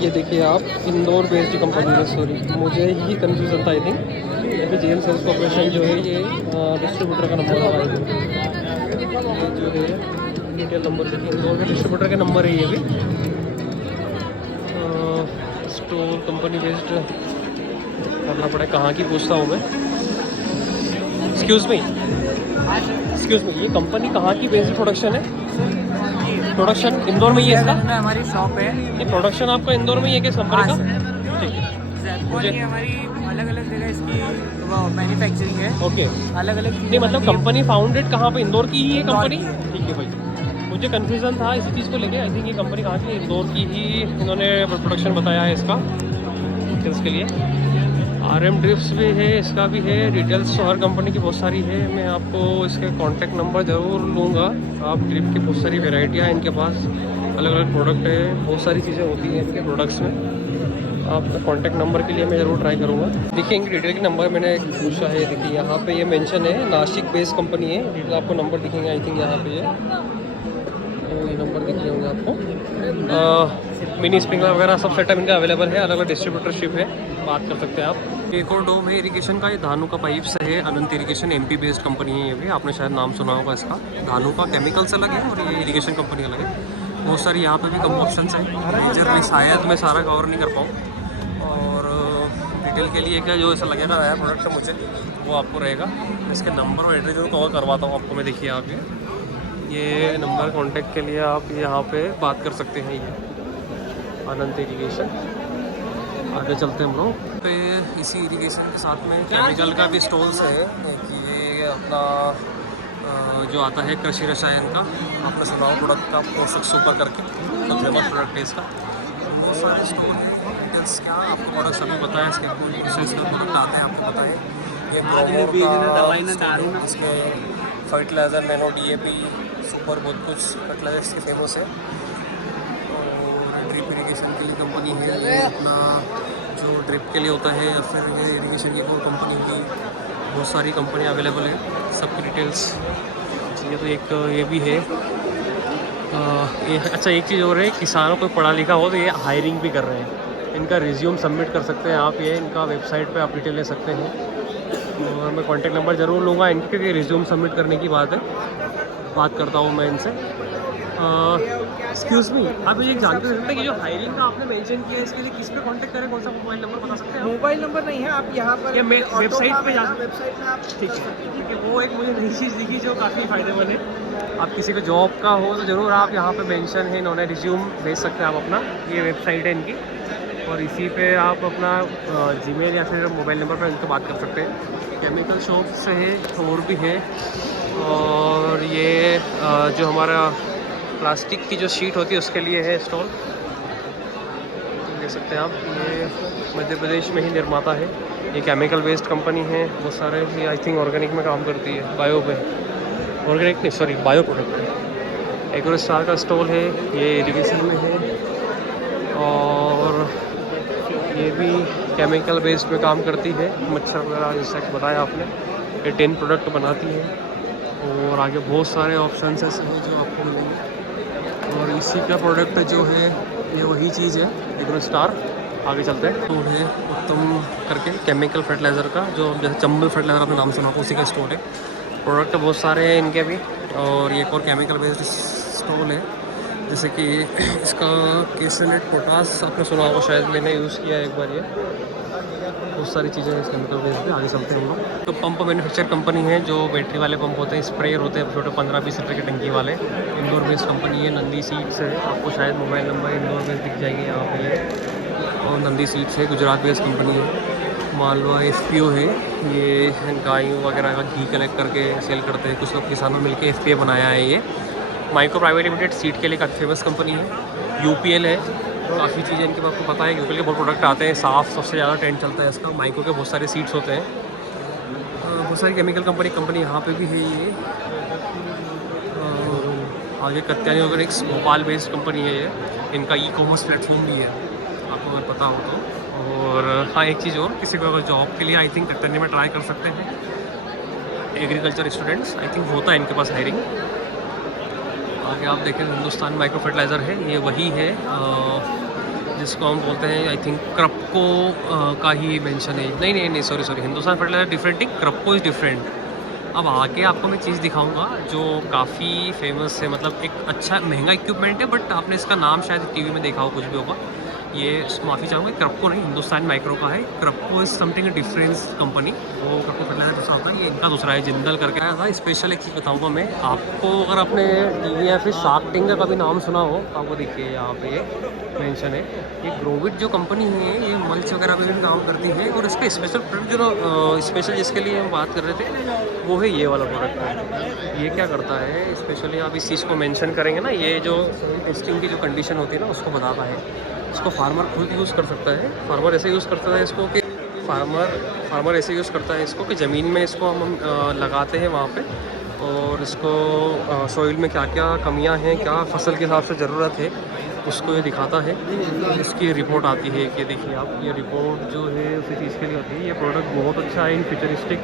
ये देखिए आप, इंदौर बेस्ड कंपनी है, सॉरी मुझे ही कन्फ्यूज़न था आई थिंक। अभी जेएम सेल्स कॉर्पोरेशन जो है ये डिस्ट्रीब्यूटर का नंबर है, ये जो है डिटेल नंबर देखिए, इंदौर के डिस्ट्रीब्यूटर का नंबर है। ये भी स्टोर कंपनी बेस्ड करना पड़े, कहाँ की पूछता हूँ मैं। एक्सक्यूज़ मी, ये कंपनी कहाँ की बेस्ड प्रोडक्शन है? प्रोडक्शन इंदौर में ही है इसका? हमारी शॉप है। ये प्रोडक्शन आपका इंदौर में ही है किस कंपनी का? ठीक है, मुझे हमारी अलग अलग जगह इसकी मैन्युफैक्चरिंग है। ओके, अलग अलग नहीं मतलब कंपनी फाउंडेड कहाँ पे, इंदौर की ही है कंपनी? इंदौर की है। ठीक है भाई, मुझे कन्फ्यूज़न था इसी चीज़ को लेके। आई थिंक ये कंपनी कहाँ की है, इंदौर की ही इन्होंने प्रोडक्शन बताया है इसका, डिटेल्स के लिए। RM ड्रिप्स भी है, इसका भी है, डिटेल्स तो हर कंपनी की बहुत सारी है। मैं आपको इसके कॉन्टैक्ट नंबर ज़रूर लूँगा। आप ड्रिप की बहुत सारी वेराइटियाँ हैं इनके पास, अलग अलग प्रोडक्ट है, बहुत सारी चीज़ें होती हैं इनके प्रोडक्ट्स में। आपका कॉन्टैक्ट नंबर के लिए मैं ज़रूर ट्राई करूँगा। देखिए इनकी डिटेल के नंबर मैंने पूछा है, देखिए यहाँ पे ये मेंशन है, नासिक बेस्ड कंपनी है। डिटेल आपको नंबर दिखेंगे आई थिंक यहाँ पे ये, तो ये नंबर दिख रहे होंगे आपको। मिनी स्प्रिंकलर वगैरह सब सेटअप इनका अवेलेबल है, अलग अलग डिस्ट्रीब्यूटरशिप है, बात कर सकते हैं आप। एक और डोम है इरिगेशन का, ये धानु का पाइप्स है, अनंत इरिगेशन MP बेस्ड कंपनी है। ये भी आपने शायद नाम सुना होगा इसका। धानु का केमिकल्स अलग है और ये इरिगेशन कंपनी अलग है। बहुत सारी यहाँ पे भी कम ऑप्शन है, मेजर में शायद मैं सारा कवर नहीं कर पाऊँ। और डिटेल के लिए क्या जो ऐसा लगेगा नया प्रोडक्ट मुझे, वो आपको रहेगा। इसके नंबर और एड्रेस जरूर कवर करवाता हूँ आपको मैं। देखिए आप ये नंबर कॉन्टैक्ट के लिए आप यहाँ पे बात कर सकते हैं। ये अनंत इरिगेशन। आगे चलते हैं हम लोग पे। इसी इरिगेशन के साथ में केमिकल का भी स्टॉल्स है। ये अपना जो आता है कृषि रसायन का, आपने सुना हो प्रोडक्ट का, पोषक सुपर करके, तो फेमस प्रोडक्ट है इसका। बहुत सारे स्टोर हैं, डिटेल्स क्या आपको प्रोडक्ट सभी पता है, इसके प्रोडक्ट आते हैं आपको पता है। ये इसके फर्टिलाइज़र, नैनो DAP, सुपर, बहुत कुछ फर्टिलाइजर इसके फेमस है। और ड्रिप इरिगेशन के लिए कंपनी है, ये अपना जो ड्रिप के लिए होता है, या फिर ये इरिगेशन की कोई कंपनी की, बहुत सारी कंपनियाँ अवेलेबल है। सबकी डिटेल्स ये तो एक ये भी है। अच्छा एक चीज़ और है, किसानों को पढ़ा लिखा हो तो ये हायरिंग भी कर रहे हैं। इनका रिज्यूम सबमिट कर सकते हैं आप, ये इनका वेबसाइट पे आप डिटेल ले सकते हैं। और मैं कॉन्टेक्ट नंबर ज़रूर लूँगा इनके, क्योंकि रिज्यूम सबमिट करने की बात है, बात करता हूँ मैं इनसे। एक्सक्यूज़ मी, आप मुझे जान कर सकते हैं कि जो हायरिंग का आपने मेंशन किया है इसके लिए किस पे कांटेक्ट करें, कौन सा मोबाइल नंबर बता सकते हैं? मोबाइल नंबर नहीं है, आप यहाँ पर या वेबसाइट पे जा, वेबसाइट में आप ठीक है। वो एक मुझे नई चीज़ दिखी जो काफ़ी फ़ायदेमंद है। आप किसी को जॉब का हो तो ज़रूर आप यहाँ पे मेंशन है, इन्होंने रिज्यूम भेज सकते हैं आप अपना, ये वेबसाइट है इनकी, और इसी पे आप अपना जीमेल या फिर मोबाइल नंबर पर इनसे बात कर सकते हैं। केमिकल शॉप से है और भी है। और ये जो हमारा प्लास्टिक की जो शीट होती है उसके लिए है स्टॉल, देख सकते हैं आप। ये मध्य प्रदेश में ही निर्माता है, ये केमिकल वेस्ट कंपनी है। बहुत सारे ये आई थिंक ऑर्गेनिक में काम करती है, बायो पे, ऑर्गेनिक नहीं सॉरी बायो प्रोडक्ट है। एग्रो स्टार का स्टॉल है, ये इरिगेशन में है। और ये भी केमिकल वेस्ट में काम करती है, मच्छर वगैरह जैसा कि बताया आपने। ये 10 प्रोडक्ट बनाती है। और आगे बहुत सारे ऑप्शन ऐसे हैं जो आपको मिलेंगे। और इसी का प्रोडक्ट जो है ये वही चीज़ है, एग्रो स्टार। आगे चलते हैं। स्टोर है उत्तम करके, केमिकल फर्टिलाइज़र का, जो जैसे चंबल फर्टिलाइज़र आपने नाम सुना, उसी का स्टोर है। प्रोडक्ट बहुत सारे हैं इनके भी। और ये एक और केमिकल बेस्ड स्टोर है, जैसे कि इसका केसलेट पोटास आपने सुना होगा शायद, मैंने यूज़ किया है एक बार। ये बहुत सारी चीज़ें हैं इस केमिकल बेस्ड पे। आगे चलते हैं हम लोग। तो पंप मैन्युफैक्चर कंपनी है, जो बैटरी वाले पंप होते हैं, स्प्रेयर होते हैं छोटे 15-20 रुपये की टंकी वाले। इंदौर बेस्ड कंपनी है, नंदी सीड्स है। आपको शायद मोबाइल नंबर इंदौर बेस्ड दिख जाएंगे यहाँ पे ये। और नंदी सीड्स है, गुजरात बेस्ड कंपनी है। मालवा FPO है, ये गायों वगैरह का घी कलेक्ट करके सेल करते हैं। कुछ लोग किसानों मिलकर FPA बनाया है। ये माइक्रो प्राइवेट लिमिटेड सीड के लिए काफ़ी फेमस कंपनी है। UPL है, काफ़ी चीज़ें इनके आपको पता है। UPL के बहुत प्रोडक्ट आते हैं, साफ सबसे ज़्यादा ट्रेंड चलता है इसका। माइक्रो के बहुत सारे सीड्स होते हैं। बहुत सारी केमिकल कंपनी यहाँ पे भी है ये। आगे Katyani Organics Bhopal based company है ये, इनका ई-कॉमर्स प्लेटफॉर्म भी है, आपको अगर पता हो तो। और हाँ एक चीज़ और, किसी को अगर जॉब के लिए आई थिंक कत्यानी में ट्राई कर सकते हैं, एग्रीकल्चर स्टूडेंट्स, आई थिंक होता है इनके पास हायरिंग। आगे आप देखें हिंदुस्तान माइक्रो फर्टिलाइज़र है, ये वही है जिसको हम बोलते हैं, आई थिंक क्रपको का ही मेंशन है। नहीं सॉरी, हिंदुस्तान फर्टिलाइज़र डिफरेंट है, क्रपको इज़ डिफरेंट। अब आगे आपको मैं चीज़ दिखाऊंगा जो काफ़ी फेमस है, मतलब एक अच्छा महंगा इक्विपमेंट है, बट आपने इसका नाम शायद टीवी में देखा हो, कुछ भी होगा। ये माफ़ी चाहूँगा, क्रपको नहीं, हिंदुस्तान माइक्रो का है। क्रपको इज़ समथिंग डिफरेंस कंपनी, वो क्रपको फर्टिलाइजर दूसरा होता है, ये इनका दूसरा है, जिंदल करके आया था। स्पेशल एक चीज़ बताऊँगा मैं आपको, अगर आपने टीवी या फिर शार्क टैंक का कभी नाम सुना हो तो आपको देखिए यहाँ पे ये मेंशन है। ये ग्रोविट जो कंपनी है, ये मल्च वगैरह पे भी काम करती है। और इसका स्पेशल प्रोडक्ट जो स्पेशल जिसके लिए हम बात कर रहे थे, वो है ये वाला प्रोडक्ट। ये क्या करता है स्पेशली, आप इस चीज़ को मेंशन करेंगे ना, ये जो टेस्टिंग की जो कंडीशन होती है ना, उसको बताता है। इसको फार्मर खुद यूज़ कर सकता है। फार्मर ऐसे यूज़ करता है इसको कि फार्मर ऐसे यूज़ करता है इसको कि ज़मीन में इसको हम लगाते हैं वहाँ पे, और इसको सॉइल में क्या क्या कमियां हैं, क्या फसल के हिसाब से ज़रूरत है, उसको ये दिखाता है। इसकी रिपोर्ट आती है कि देखिए आप, ये रिपोर्ट जो है उसी चीज़ के लिए होती है। ये प्रोडक्ट बहुत अच्छा है, इन फ्यूचरिस्टिक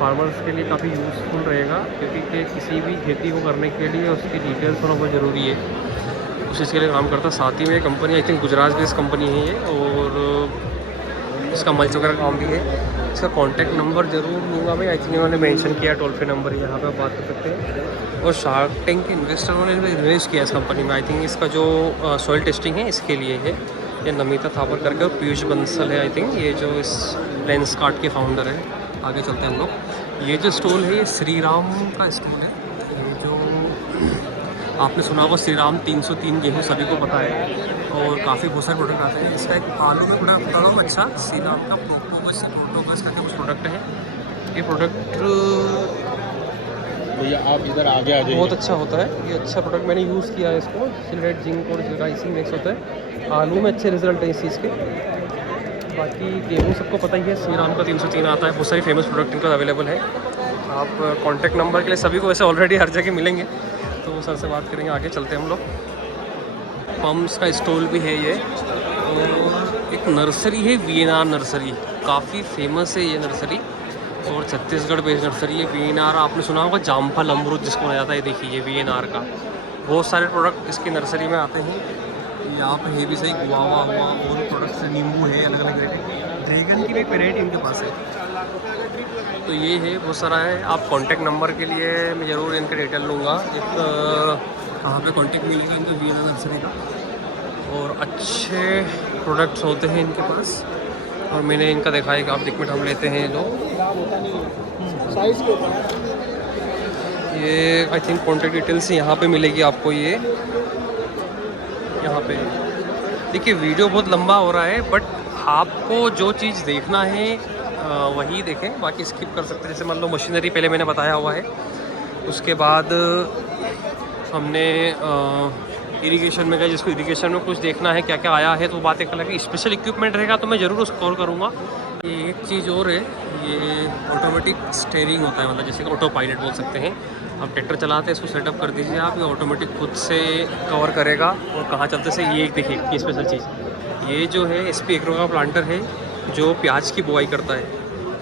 फार्मर्स के लिए काफ़ी यूज़फुल रहेगा, क्योंकि किसी भी खेती को करने के लिए उसकी डिटेल्स होना बहुत ज़रूरी है। उस चीज़ के लिए काम करता है। साथ ही में company I think Gujarat based company है ये, और इसका मल्च वगैरह काम भी है। इसका कॉन्टैक्ट नंबर ज़रूर लूँगा मैं, आई थिंक इन्होंने मेंशन किया, टोल फ्री नंबर, यहाँ पे आप बात कर सकते हैं। और शार्क टैंक के इन्वेस्टरों ने इन्वेस्ट किया इस कंपनी में। आई थिंक इसका जो सॉइल टेस्टिंग है इसके लिए है। ये नमिता थापर करके, और पीयूष बंसल है आई थिंक, ये जो इस लेंसकार्ट के फाउंडर है। आगे चलते हैं हम लोग। ये जो स्टॉल है, ये श्री राम का स्टॉल है। ये जो आपने सुना होगा, श्री राम 303 गेहूँ सभी को पता है, और काफ़ी बहुत सारे प्रोडक्ट आते हैं। इसका एक आलू में बड़ा बता रहा हूँ, अच्छा श्री राम का प्रोटोकस करके कुछ प्रोडक्ट है। ये प्रोडक्ट भैया आप इधर आगे आ जाइए, बहुत अच्छा होता है। ये अच्छा प्रोडक्ट मैंने यूज़ किया है इसको। सिलरेट जिंक और राइसिंग मिक्स होता है, आलू में अच्छे रिजल्ट है इस चीज़ के। बाकी गेहूँ सबको पता ही है, श्री राम का 303 आता है। बहुत सारी फेमस प्रोडक्ट इनका अवेलेबल है। आप कॉन्टैक्ट नंबर के लिए सभी को वैसे ऑलरेडी हर जगह मिलेंगे, तो सर से बात करेंगे। आगे चलते हैं हम लोग। पम्प्स का स्टॉल भी है ये, और एक नर्सरी है, वीएनआर नर्सरी, काफ़ी फेमस है ये नर्सरी। और छत्तीसगढ़ बेस्ड नर्सरी है VNR। आपने सुना होगा जामफल अमरूद जिसको कहा जाता है, देखिए ये VNR का बहुत सारे प्रोडक्ट इसकी नर्सरी में आते हैं। यहाँ पे है भी सही गुआवा हुआ और प्रोडक्ट्स नींबू है, अलग अलग वेराइटी, ड्रैगन की भी वेराइटी इनके पास है। तो ये है बहुत सारा है। आप कांटेक्ट नंबर के लिए मैं ज़रूर इनका डिटेल लूँगा, एक कहाँ पे कांटेक्ट मिलेगा इनका VNR नर्सरी का। और अच्छे प्रोडक्ट्स होते हैं इनके पास और मैंने इनका देखा है कि आप लिक्विड हम लेते हैं जो ये आई थिंक कॉन्टैक्ट डिटेल्स यहाँ पे मिलेगी आपको। ये यहाँ पे देखिए वीडियो बहुत लंबा हो रहा है बट आपको जो चीज़ देखना है वही देखें, बाकी स्किप कर सकते हैं। जैसे मान लो मशीनरी पहले मैंने बताया हुआ है, उसके बाद हमने इरिगेशन में गए, जिसको इरिगेशन में कुछ देखना है क्या क्या आया है तो बात एक अलग है। स्पेशल इक्विपमेंट रहेगा तो मैं ज़रूर उसको कॉल करूँगा। ये एक चीज़ और है, ये ऑटोमेटिक स्टीयरिंग होता है, मतलब जैसे कि ऑटो पायलट बोल सकते हैं। आप ट्रैक्टर चलाते हैं इसको सेटअप कर दीजिए आप, ये ऑटोमेटिक खुद से कवर करेगा और कहाँ चलते से। ये एक देखिए ये स्पेशल चीज़, ये जो है SP एग्रो का प्लांटर है जो प्याज की बुआई करता है,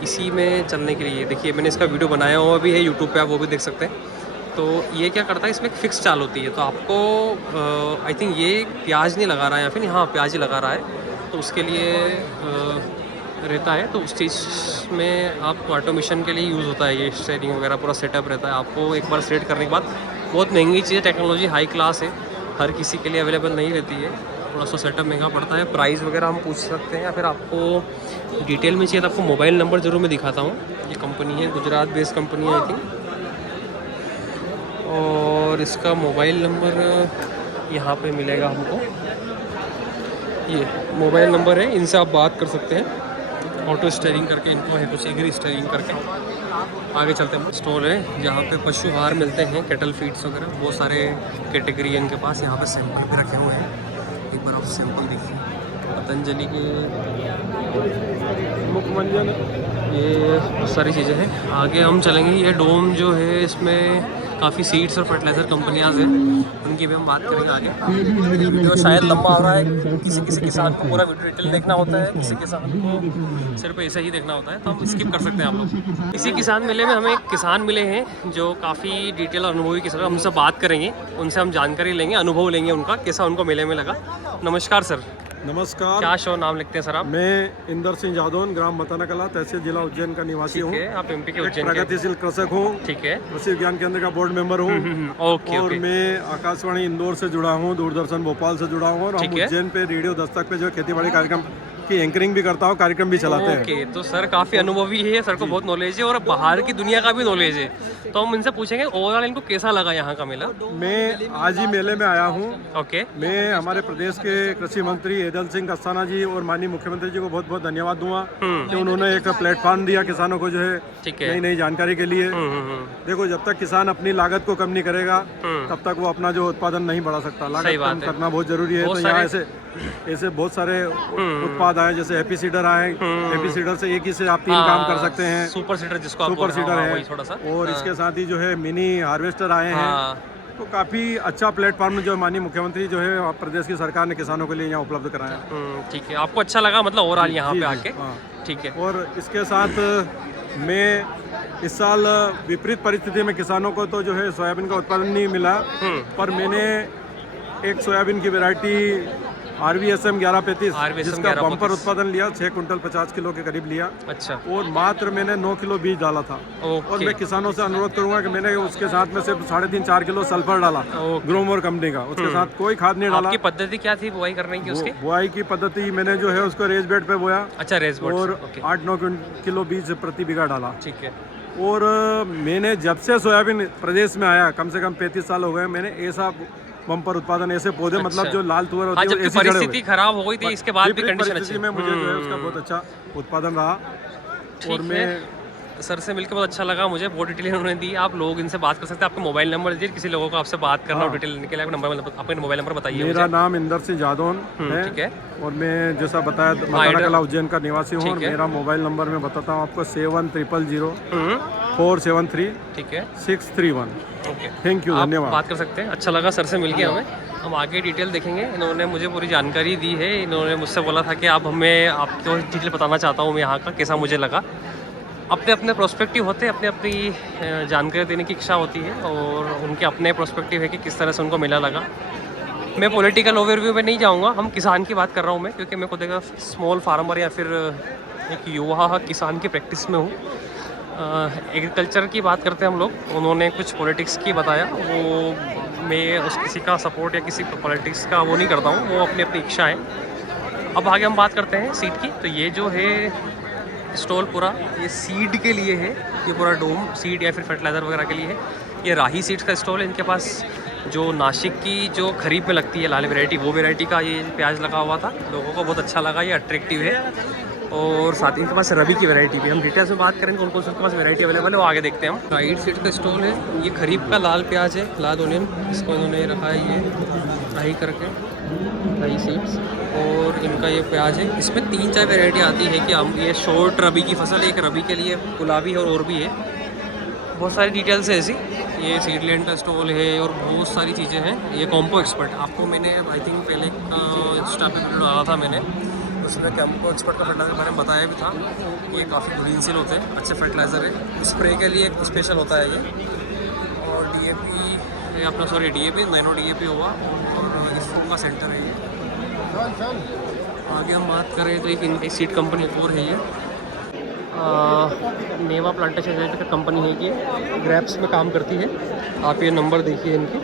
इसी में चलने के लिए देखिए मैंने इसका वीडियो बनाया हुआ भी है यूट्यूब पे, आप वो भी देख सकते हैं। तो ये क्या करता है, इसमें एक फिक्स चाल होती है, तो आपको आई थिंक ये प्याज नहीं लगा रहा है या फिर हाँ प्याज ही लगा रहा है, तो उसके लिए रहता है। तो उस चीज़ में आपको ऑटोमेशन के लिए यूज़ होता है ये स्टीयरिंग वगैरह, पूरा सेटअप रहता है। आपको एक बार सेट करने के बाद बहुत महंगी चीज़ है, टेक्नोलॉजी हाई क्लास है, हर किसी के लिए अवेलेबल नहीं रहती है, थोड़ा सा सेटअप महंगा पड़ता है। प्राइस वगैरह हम पूछ सकते हैं या फिर आपको डिटेल में चाहिए तो आपको मोबाइल नंबर ज़रूर मैं दिखाता हूँ। ये कंपनी है गुजरात बेस्ड कंपनी है आई थिंक, और इसका मोबाइल नंबर यहाँ पे मिलेगा हमको। ये मोबाइल नंबर है, इनसे आप बात कर सकते हैं। ऑटो स्टीयरिंग करके इनको है, कुछ एग्री स्टीयरिंग करके। आगे चलते हैं, स्टॉल है जहाँ पे पशु आहार मिलते हैं, कैटल फीड्स वगैरह, बहुत सारे कैटेगरी है इनके पास। यहाँ पे सैंपल भी रखे हुए हैं, एक बार आप सैंपल देखिए। पतंजलि के मुखमंजन, ये बहुत सारी चीज़ें हैं। आगे हम चलेंगे, ये डोम जो है इसमें काफ़ी सीड्स और फर्टिलाइज़र कंपनियाँ हैं, उनकी भी हम बात करेंगे आगे। वीडियो शायद लंबा हो रहा है, किसी किसान को पूरा वीडियो डिटेल देखना होता है, किसी किसान को सिर्फ ऐसा ही देखना होता है, तो हम स्किप कर सकते हैं आप लोग। इसी किसान मेले में हमें एक किसान मिले हैं जो काफ़ी डिटेल और अनुभवी किसान, हमसे बात करेंगे, उनसे हम जानकारी लेंगे, अनुभव लेंगे उनका, कैसा उनको मेले में लगा। नमस्कार सर। नमस्कार। क्या शो नाम लिखते हैं सर आप? मैं इंदर सिंह जादौन, ग्राम मताना कला, तहसील जिला उज्जैन का निवासी हूँ। आप MP के उज्जैन प्रगतिशील कृषक हूँ। ठीक है। कृषि विज्ञान केंद्र का बोर्ड मेंबर हूँ। ओके। और मैं आकाशवाणी इंदौर से जुड़ा हूँ, दूरदर्शन भोपाल से जुड़ा हूँ, और हम उज्जैन पे रेडियो दस्तक पे जो खेती बाड़ी कार्यक्रम की एंकरिंग भी करता हूँ, कार्यक्रम भी चलाते हैं। ओके, तो सर काफ़ी अनुभवी है, सर को बहुत नॉलेज है और बाहर की दुनिया का भी नॉलेज है, तो हम इनसे पूछेंगे ओवरऑल इनको कैसा लगा यहाँ का मेला। मैं आज ही मेले में आया हूँ। ओके। मैं हमारे प्रदेश के कृषि मंत्री एदल सिंह कस्ताना जी और माननीय मुख्यमंत्री जी को बहुत बहुत धन्यवाद दूंगा कि उन्होंने एक प्लेटफॉर्म दिया किसानों को, जो है नई नई जानकारी के लिए। देखो, जब तक किसान अपनी लागत को कम नहीं करेगा तब तक वो अपना जो उत्पादन नहीं बढ़ा सकता। लागत कम करना बहुत जरूरी है। तो यहाँ ऐसे बहुत सारे उत्पाद आए, जैसे हैप्पी सीडर आए। हैप्पी सीडर से एक ही से आप 3 काम कर सकते हैं। सुपर सीडर जिसको सुपर सीडर है, और इसके साथ ही जो है मिनी हार्वेस्टर आए हैं। तो काफ़ी अच्छा प्लेटफॉर्म जो माननीय मुख्यमंत्री जो है प्रदेश की सरकार ने किसानों के लिए यहाँ उपलब्ध कराया। ठीक है, आपको अच्छा लगा मतलब ओवरऑल यहाँ पे आके? ठीक है। और इसके साथ मैं इस साल विपरीत परिस्थिति में किसानों को तो जो है सोयाबीन का उत्पादन नहीं मिला, पर मैंने एक सोयाबीन की वैरायटी RVSM 1135 जिसका बम्पर उत्पादन लिया, 6 कुंटल 50 किलो के करीब लिया। अच्छा। और मात्र मैंने 9 किलो बीज डाला था। और मैं किसानों से अनुरोध करूंगा कि मैंने उसके साथ में सिर्फ 3.5-4 किलो सल्फर डाला, ग्रोमोर कंपनी का, उसके साथ कोई खाद नहीं डाला। आपकी पद्धति क्या थी बुआई करने की? उसकी बुआई की पद्धति मैंने जो है उसको रेज बेड पे बोया। अच्छा, रेज बेड। और 8-9 किलो बीज प्रति बीघा डाला। ठीक है। और मैंने जब से सोयाबीन प्रदेश में आया, कम से कम 35 साल हो गए, मैंने ऐसा बम्पर उत्पादन, ऐसे पौधे मतलब जो लाल तुअर होती है, जबकि परिस्थिति खराब हो गई थी, इसके बाद भी कंडीशन अच्छी में मुझे जो है उसका बहुत अच्छा उत्पादन रहा। और मैं सर से मिलकर बहुत अच्छा लगा मुझे, बहुत डिटेल उन्होंने दी। आप लोग इनसे बात कर सकते हैं, आपका मोबाइल नंबर दीजिए, किसी लोगों को आपसे बात करना हो डिटेल लेने के लिए आपका मोबाइल नंबर बताइए। मेरा नाम इंदर सिंह जादौन है। ठीक है। और मैं जैसा बताया मताना कला उज्जैन का निवासी हूँ। और मेरा मोबाइल नंबर मैं बताता हूँ आपको, 7100 473 631। ओके, थैंक यू, धन्यवाद। बात कर सकते हैं। अच्छा लगा सर से मिलके हमें। हम आगे डिटेल देखेंगे। इन्होंने मुझे पूरी जानकारी दी है। इन्होंने मुझसे बोला था कि आप हमें आपको डिटेल बताना चाहता हूँ मैं यहाँ का कैसा मुझे लगा। अपने अपने प्रोस्पेक्टिव होते हैं, अपनी अपनी जानकारी देने की इच्छा होती है और उनके अपने प्रोस्पेक्टिव है कि किस तरह से उनको मेला लगा। मैं पॉलिटिकल ओवरव्यू में नहीं जाऊंगा, हम किसान की बात कर रहा हूँ मैं, क्योंकि मैं खुद एक स्मॉल फार्मर या फिर एक युवा किसान की प्रैक्टिस में हूँ। एग्रीकल्चर की बात करते हैं हम लोग। उन्होंने कुछ पॉलिटिक्स की बताया, वो मैं उस किसी का सपोर्ट या किसी पॉलिटिक्स का वो नहीं करता हूँ, वो अपनी अपनी इच्छा है। अब आगे हम बात करते हैं सीड की। तो ये जो है स्टॉल पूरा ये सीड के लिए है, ये पूरा डोम सीड या फिर फर्टिलाइज़र वगैरह के लिए है। ये राही सीड्स का स्टॉल है। इनके पास जो नासिक की जो खरीफ में लगती है लाल वैरायटी, वो वैरायटी का ये प्याज लगा हुआ था। लोगों को बहुत अच्छा लगा, ये अट्रैक्टिव है। और साथ ही इनके पास रबी की वैरायटी भी। हम डिटेल्स में बात करेंगे कौन कौन से उनके पास वैरायटी अवेलेबल है, वो आगे देखते हैं हम। राइट सीड का स्टॉल है। ये खरीफ का लाल प्याज है, लाल ओनियन, इसको इन्होंने रखा है ये राही करके, राही सीड्स। और इनका ये प्याज है। इसमें 3-4 वैरायटी आती है कि हम ये शॉर्ट रबी की फसल है, एक रबी के लिए गुलाबी है और भी है, बहुत सारी डिटेल्स है ऐसी। ये सीडलैंड का स्टॉल है और बहुत सारी चीज़ें हैं। ये कॉम्पो एक्सपर्ट, आपको मैंने आई थिंक पहले इंस्टा पे वीडियो डाला था मैंने, उसमें कॉम्पो एक्सपर्ट का फर्टिलाइज़र मैंने बताया भी था। ये काफ़ी ग्रीनसील होते हैं, अच्छे फर्टिलाइज़र है। स्प्रे के लिए स्पेशल होता है ये। और DAP अपना DAP नैनो DAP होगा, और इसको का सेंटर है ये। आगे हम बात करें तो एक सीड कंपनी और है ये, नेवा प्लांटेशन एजेंट का कंपनी है कि ग्रेप्स में काम करती है। आप ये नंबर देखिए इनकी।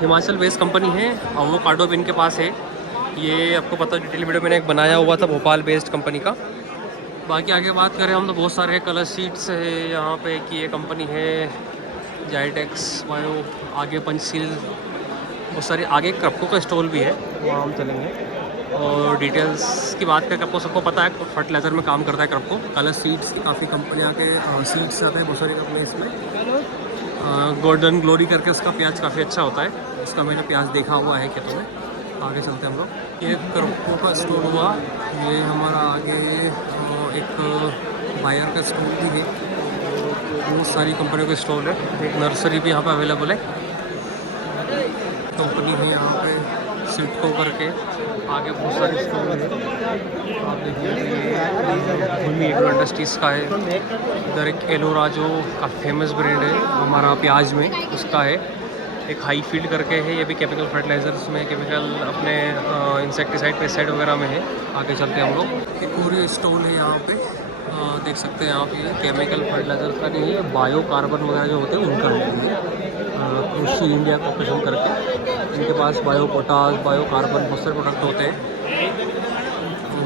हिमाचल बेस्ड कंपनी है। एवोकाडो भी इनके पास है। ये आपको पता डिटेल वीडियो मैंने एक बनाया हुआ था भोपाल बेस्ड कंपनी का। बाकी आगे बात करें हम तो बहुत सारे कलर सीड्स है यहाँ पे कि ये कंपनी है जाइटेक्स बायो, आगे पंचशील, बहुत सारी आगे क्रप्को का स्टॉल भी है, वहाँ हम चलेंगे। और डिटेल्स की बात करके आपको सबको पता है फर्टिलाइज़र में काम करता है क्रप्को। कलर सीड्स काफ़ी कंपनियाँ के सीड्स आते हैं बहुत सारी कंपनी इसमें। गोल्डन ग्लोरी करके उसका प्याज काफ़ी अच्छा होता है, उसका मैंने प्याज देखा हुआ है खेतों में। आगे चलते हैं हम लोग। ये क्रप्को का स्टॉल हुआ, ये हमारा आगे एक बायर का स्टॉल भी है। बहुत सारी कंपनियों के स्टॉल है। एक नर्सरी भी यहाँ पे अवेलेबल है, कंपनी है यहाँ पे सिडको करके। आगे बहुत सारे स्टॉल है, आप देखिए भूमि एग्रो इंडस्ट्रीज़ का है। इधर एक एलोरा जो काफ़ी फेमस ब्रांड है हमारा प्याज में, उसका है। एक हाई फील्ड करके है, ये भी केमिकल फर्टिलाइजर्स में, केमिकल अपने इंसेक्टिसाइड पेस्टिसाइड वगैरह में है। आगे चलते हैं हम लोग। एक पूरे स्टॉल है यहाँ पे, देख सकते हैं आप। ये केमिकल फर्टिलाइजर्स का नहीं है, बायो कार्बन वगैरह जो होते हैं उनका है। कृषि इंडिया कॉर्पोरेशन करके इनके पास बायो पोटास, बायो कार्बन बहुत सारे प्रोडक्ट होते हैं।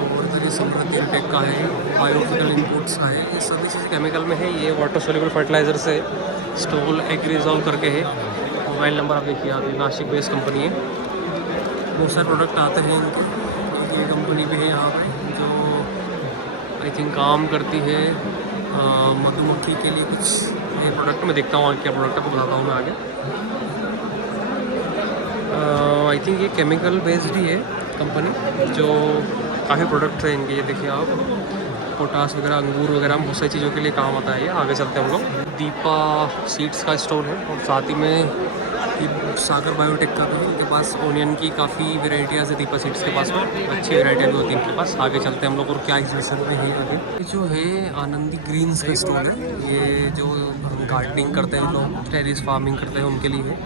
और इधर ये समृद्धि टेक का है, बायोफिकल इनपुट्स का है। ये सभी चीज़ें केमिकल में है। ये वाटर सोल्यूबल फर्टिलाइजर से स्टॉल एग्रीजॉल करके है। मोबाइल नंबर आप देखिए, आप नासिक बेस्ड कंपनी है। बहुत सारे प्रोडक्ट आते हैं इनके। ये कंपनी भी है यहाँ पे जो आई थिंक काम करती है मधुमक्खी के लिए कुछ ये प्रोडक्ट। मैं देखता हूँ क्या प्रोडक्ट आपको बताता हूँ मैं आगे। आई थिंक ये केमिकल बेस्ड ही है कंपनी, जो काफ़ी प्रोडक्ट है इनके। ये देखिए आप, पोटास वगैरह, अंगूर वगैरह, बहुत सारी चीज़ों के लिए काम आता है ये। आगे चलते हैं हम लोग। दीपा सीड्स का स्टोर है और साथ ही में सागर बायोटेक का भी है। इनके पास ओनियन की काफ़ी वेराइटियाज़ है दीपा सीड्स के पास में, अच्छी वेराइटियाँ भी होती हैं इनके पास। आगे चलते हैं हम लोग और क्या एग्जीबिशन में है आगे। ये जो है आनंदी ग्रीन्स का स्टोर है। ये जो गार्डनिंग करते हैं लोग, टेरेस फार्मिंग करते हैं, उनके लिए है।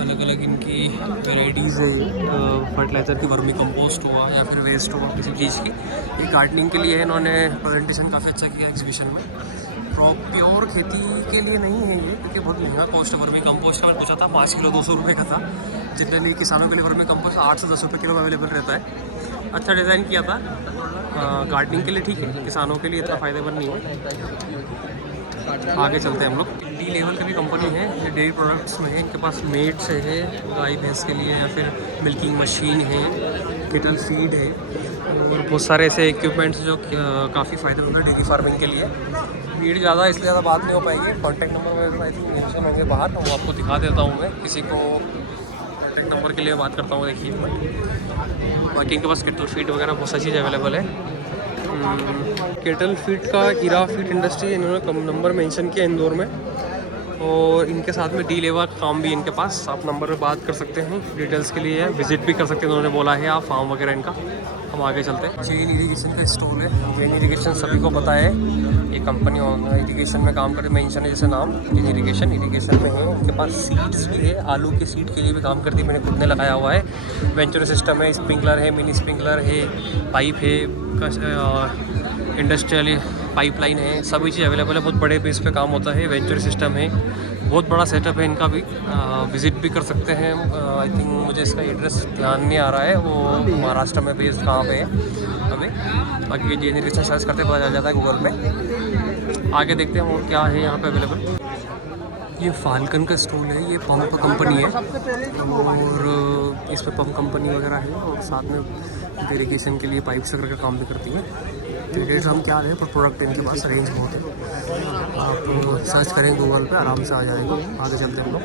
अलग अलग इनकी वेराइटीज़ है फर्टिलाइज़र की, वर्मी कंपोस्ट हुआ या फिर वेस्ट हुआ किसी चीज़ की। ये गार्डनिंग के लिए है। इन्होंने प्रेजेंटेशन काफ़ी अच्छा किया एग्जीबिशन में। प्योर खेती के लिए नहीं है ये, क्योंकि बहुत महंगा कॉस्ट है। वर्मी कंपोस्ट का मैंने पूछा था 5 किलो 200 रुपये का था। जनरली किसानों के लिए वर्मी कंपोस्ट 8 से 10 रुपये किलो अवेलेबल रहता है। अच्छा डिज़ाइन किया था। गार्डनिंग के लिए ठीक है, किसानों के लिए इतना फ़ायदेमंद नहीं है। आगे चलते हैं हम लोग। डी लेवल की भी कंपनी है, ये डेयरी प्रोडक्ट्स में है। इनके पास मेट्स है गाय भैंस के लिए, या फिर मिल्किंग मशीन है, किटल फीड है, और बहुत सारे ऐसे इक्विपमेंट्स जो काफ़ी फ़ायदेमंद है डेयरी फार्मिंग के लिए। भीड़ ज़्यादा इसलिए ज़्यादा बात नहीं हो पाएगी। कॉन्टैक्ट नंबर वगैरह आई थिंक मेंशन होंगे बाहर, तो वो आपको दिखा देता हूँ मैं। किसी को कॉन्टैक्ट नंबर के लिए बात करता हूँ, देखिए। बाकी इनके पास किटल फीड वगैरह बहुत सारी चीज़ अवेलेबल है। केटल फीड का हीरा फीड इंडस्ट्री इन्होंने कम नंबर मेंशन किया इंदौर में। और इनके साथ में डी लेवर काम भी है इनके पास, आप नंबर पे बात कर सकते हैं, डिटेल्स के लिए है, विजिट भी कर सकते हैं, उन्होंने बोला है आप फार्म वगैरह इनका। हम आगे चलते हैं। जैन इरीगेशन का स्टॉल है। जैन इरीगेशन सभी को पता है, ये कंपनी इरीगेशन में काम करते, मेंशन है जैसे नाम जैन इरीगेशन में है। इनके पास सीड्स भी है, आलू के सीड के लिए भी काम करती है, मैंने खुद ने लगाया हुआ है। वेंचर सिस्टम है, स्प्रिंकलर है, मिनी स्प्रिंकलर है, पाइप है, इंडस्ट्रियल पाइपलाइन है, सभी चीज़ अवेलेबल है। बहुत बड़े बेस पे काम होता है, वेंचर सिस्टम है, बहुत बड़ा सेटअप है इनका भी। विज़िट भी कर सकते हैं। आई थिंक मुझे इसका एड्रेस ध्यान नहीं आ रहा है, वो महाराष्ट्र में बेस्ड कहाँ पे है अभी। बाकी जैन इरीगेशन सर्च करते पता चल जाता है गूगल पे। आगे देखते हैं और क्या है यहाँ पे अवेलेबल। ये फाल्कन का स्टॉल है, ये पंप कंपनी है और इस पर पंप कंपनी वगैरह है और साथ में इरीगेशन के लिए पाइप्स वगैरह का काम भी करती है। डिटेल्स हम क्या है, पर प्रोडक्ट इनके पास रेंज बहुत है, आप सर्च करें गूगल पे आराम से आ जाएगा। आगे चलते हैं हम लोग।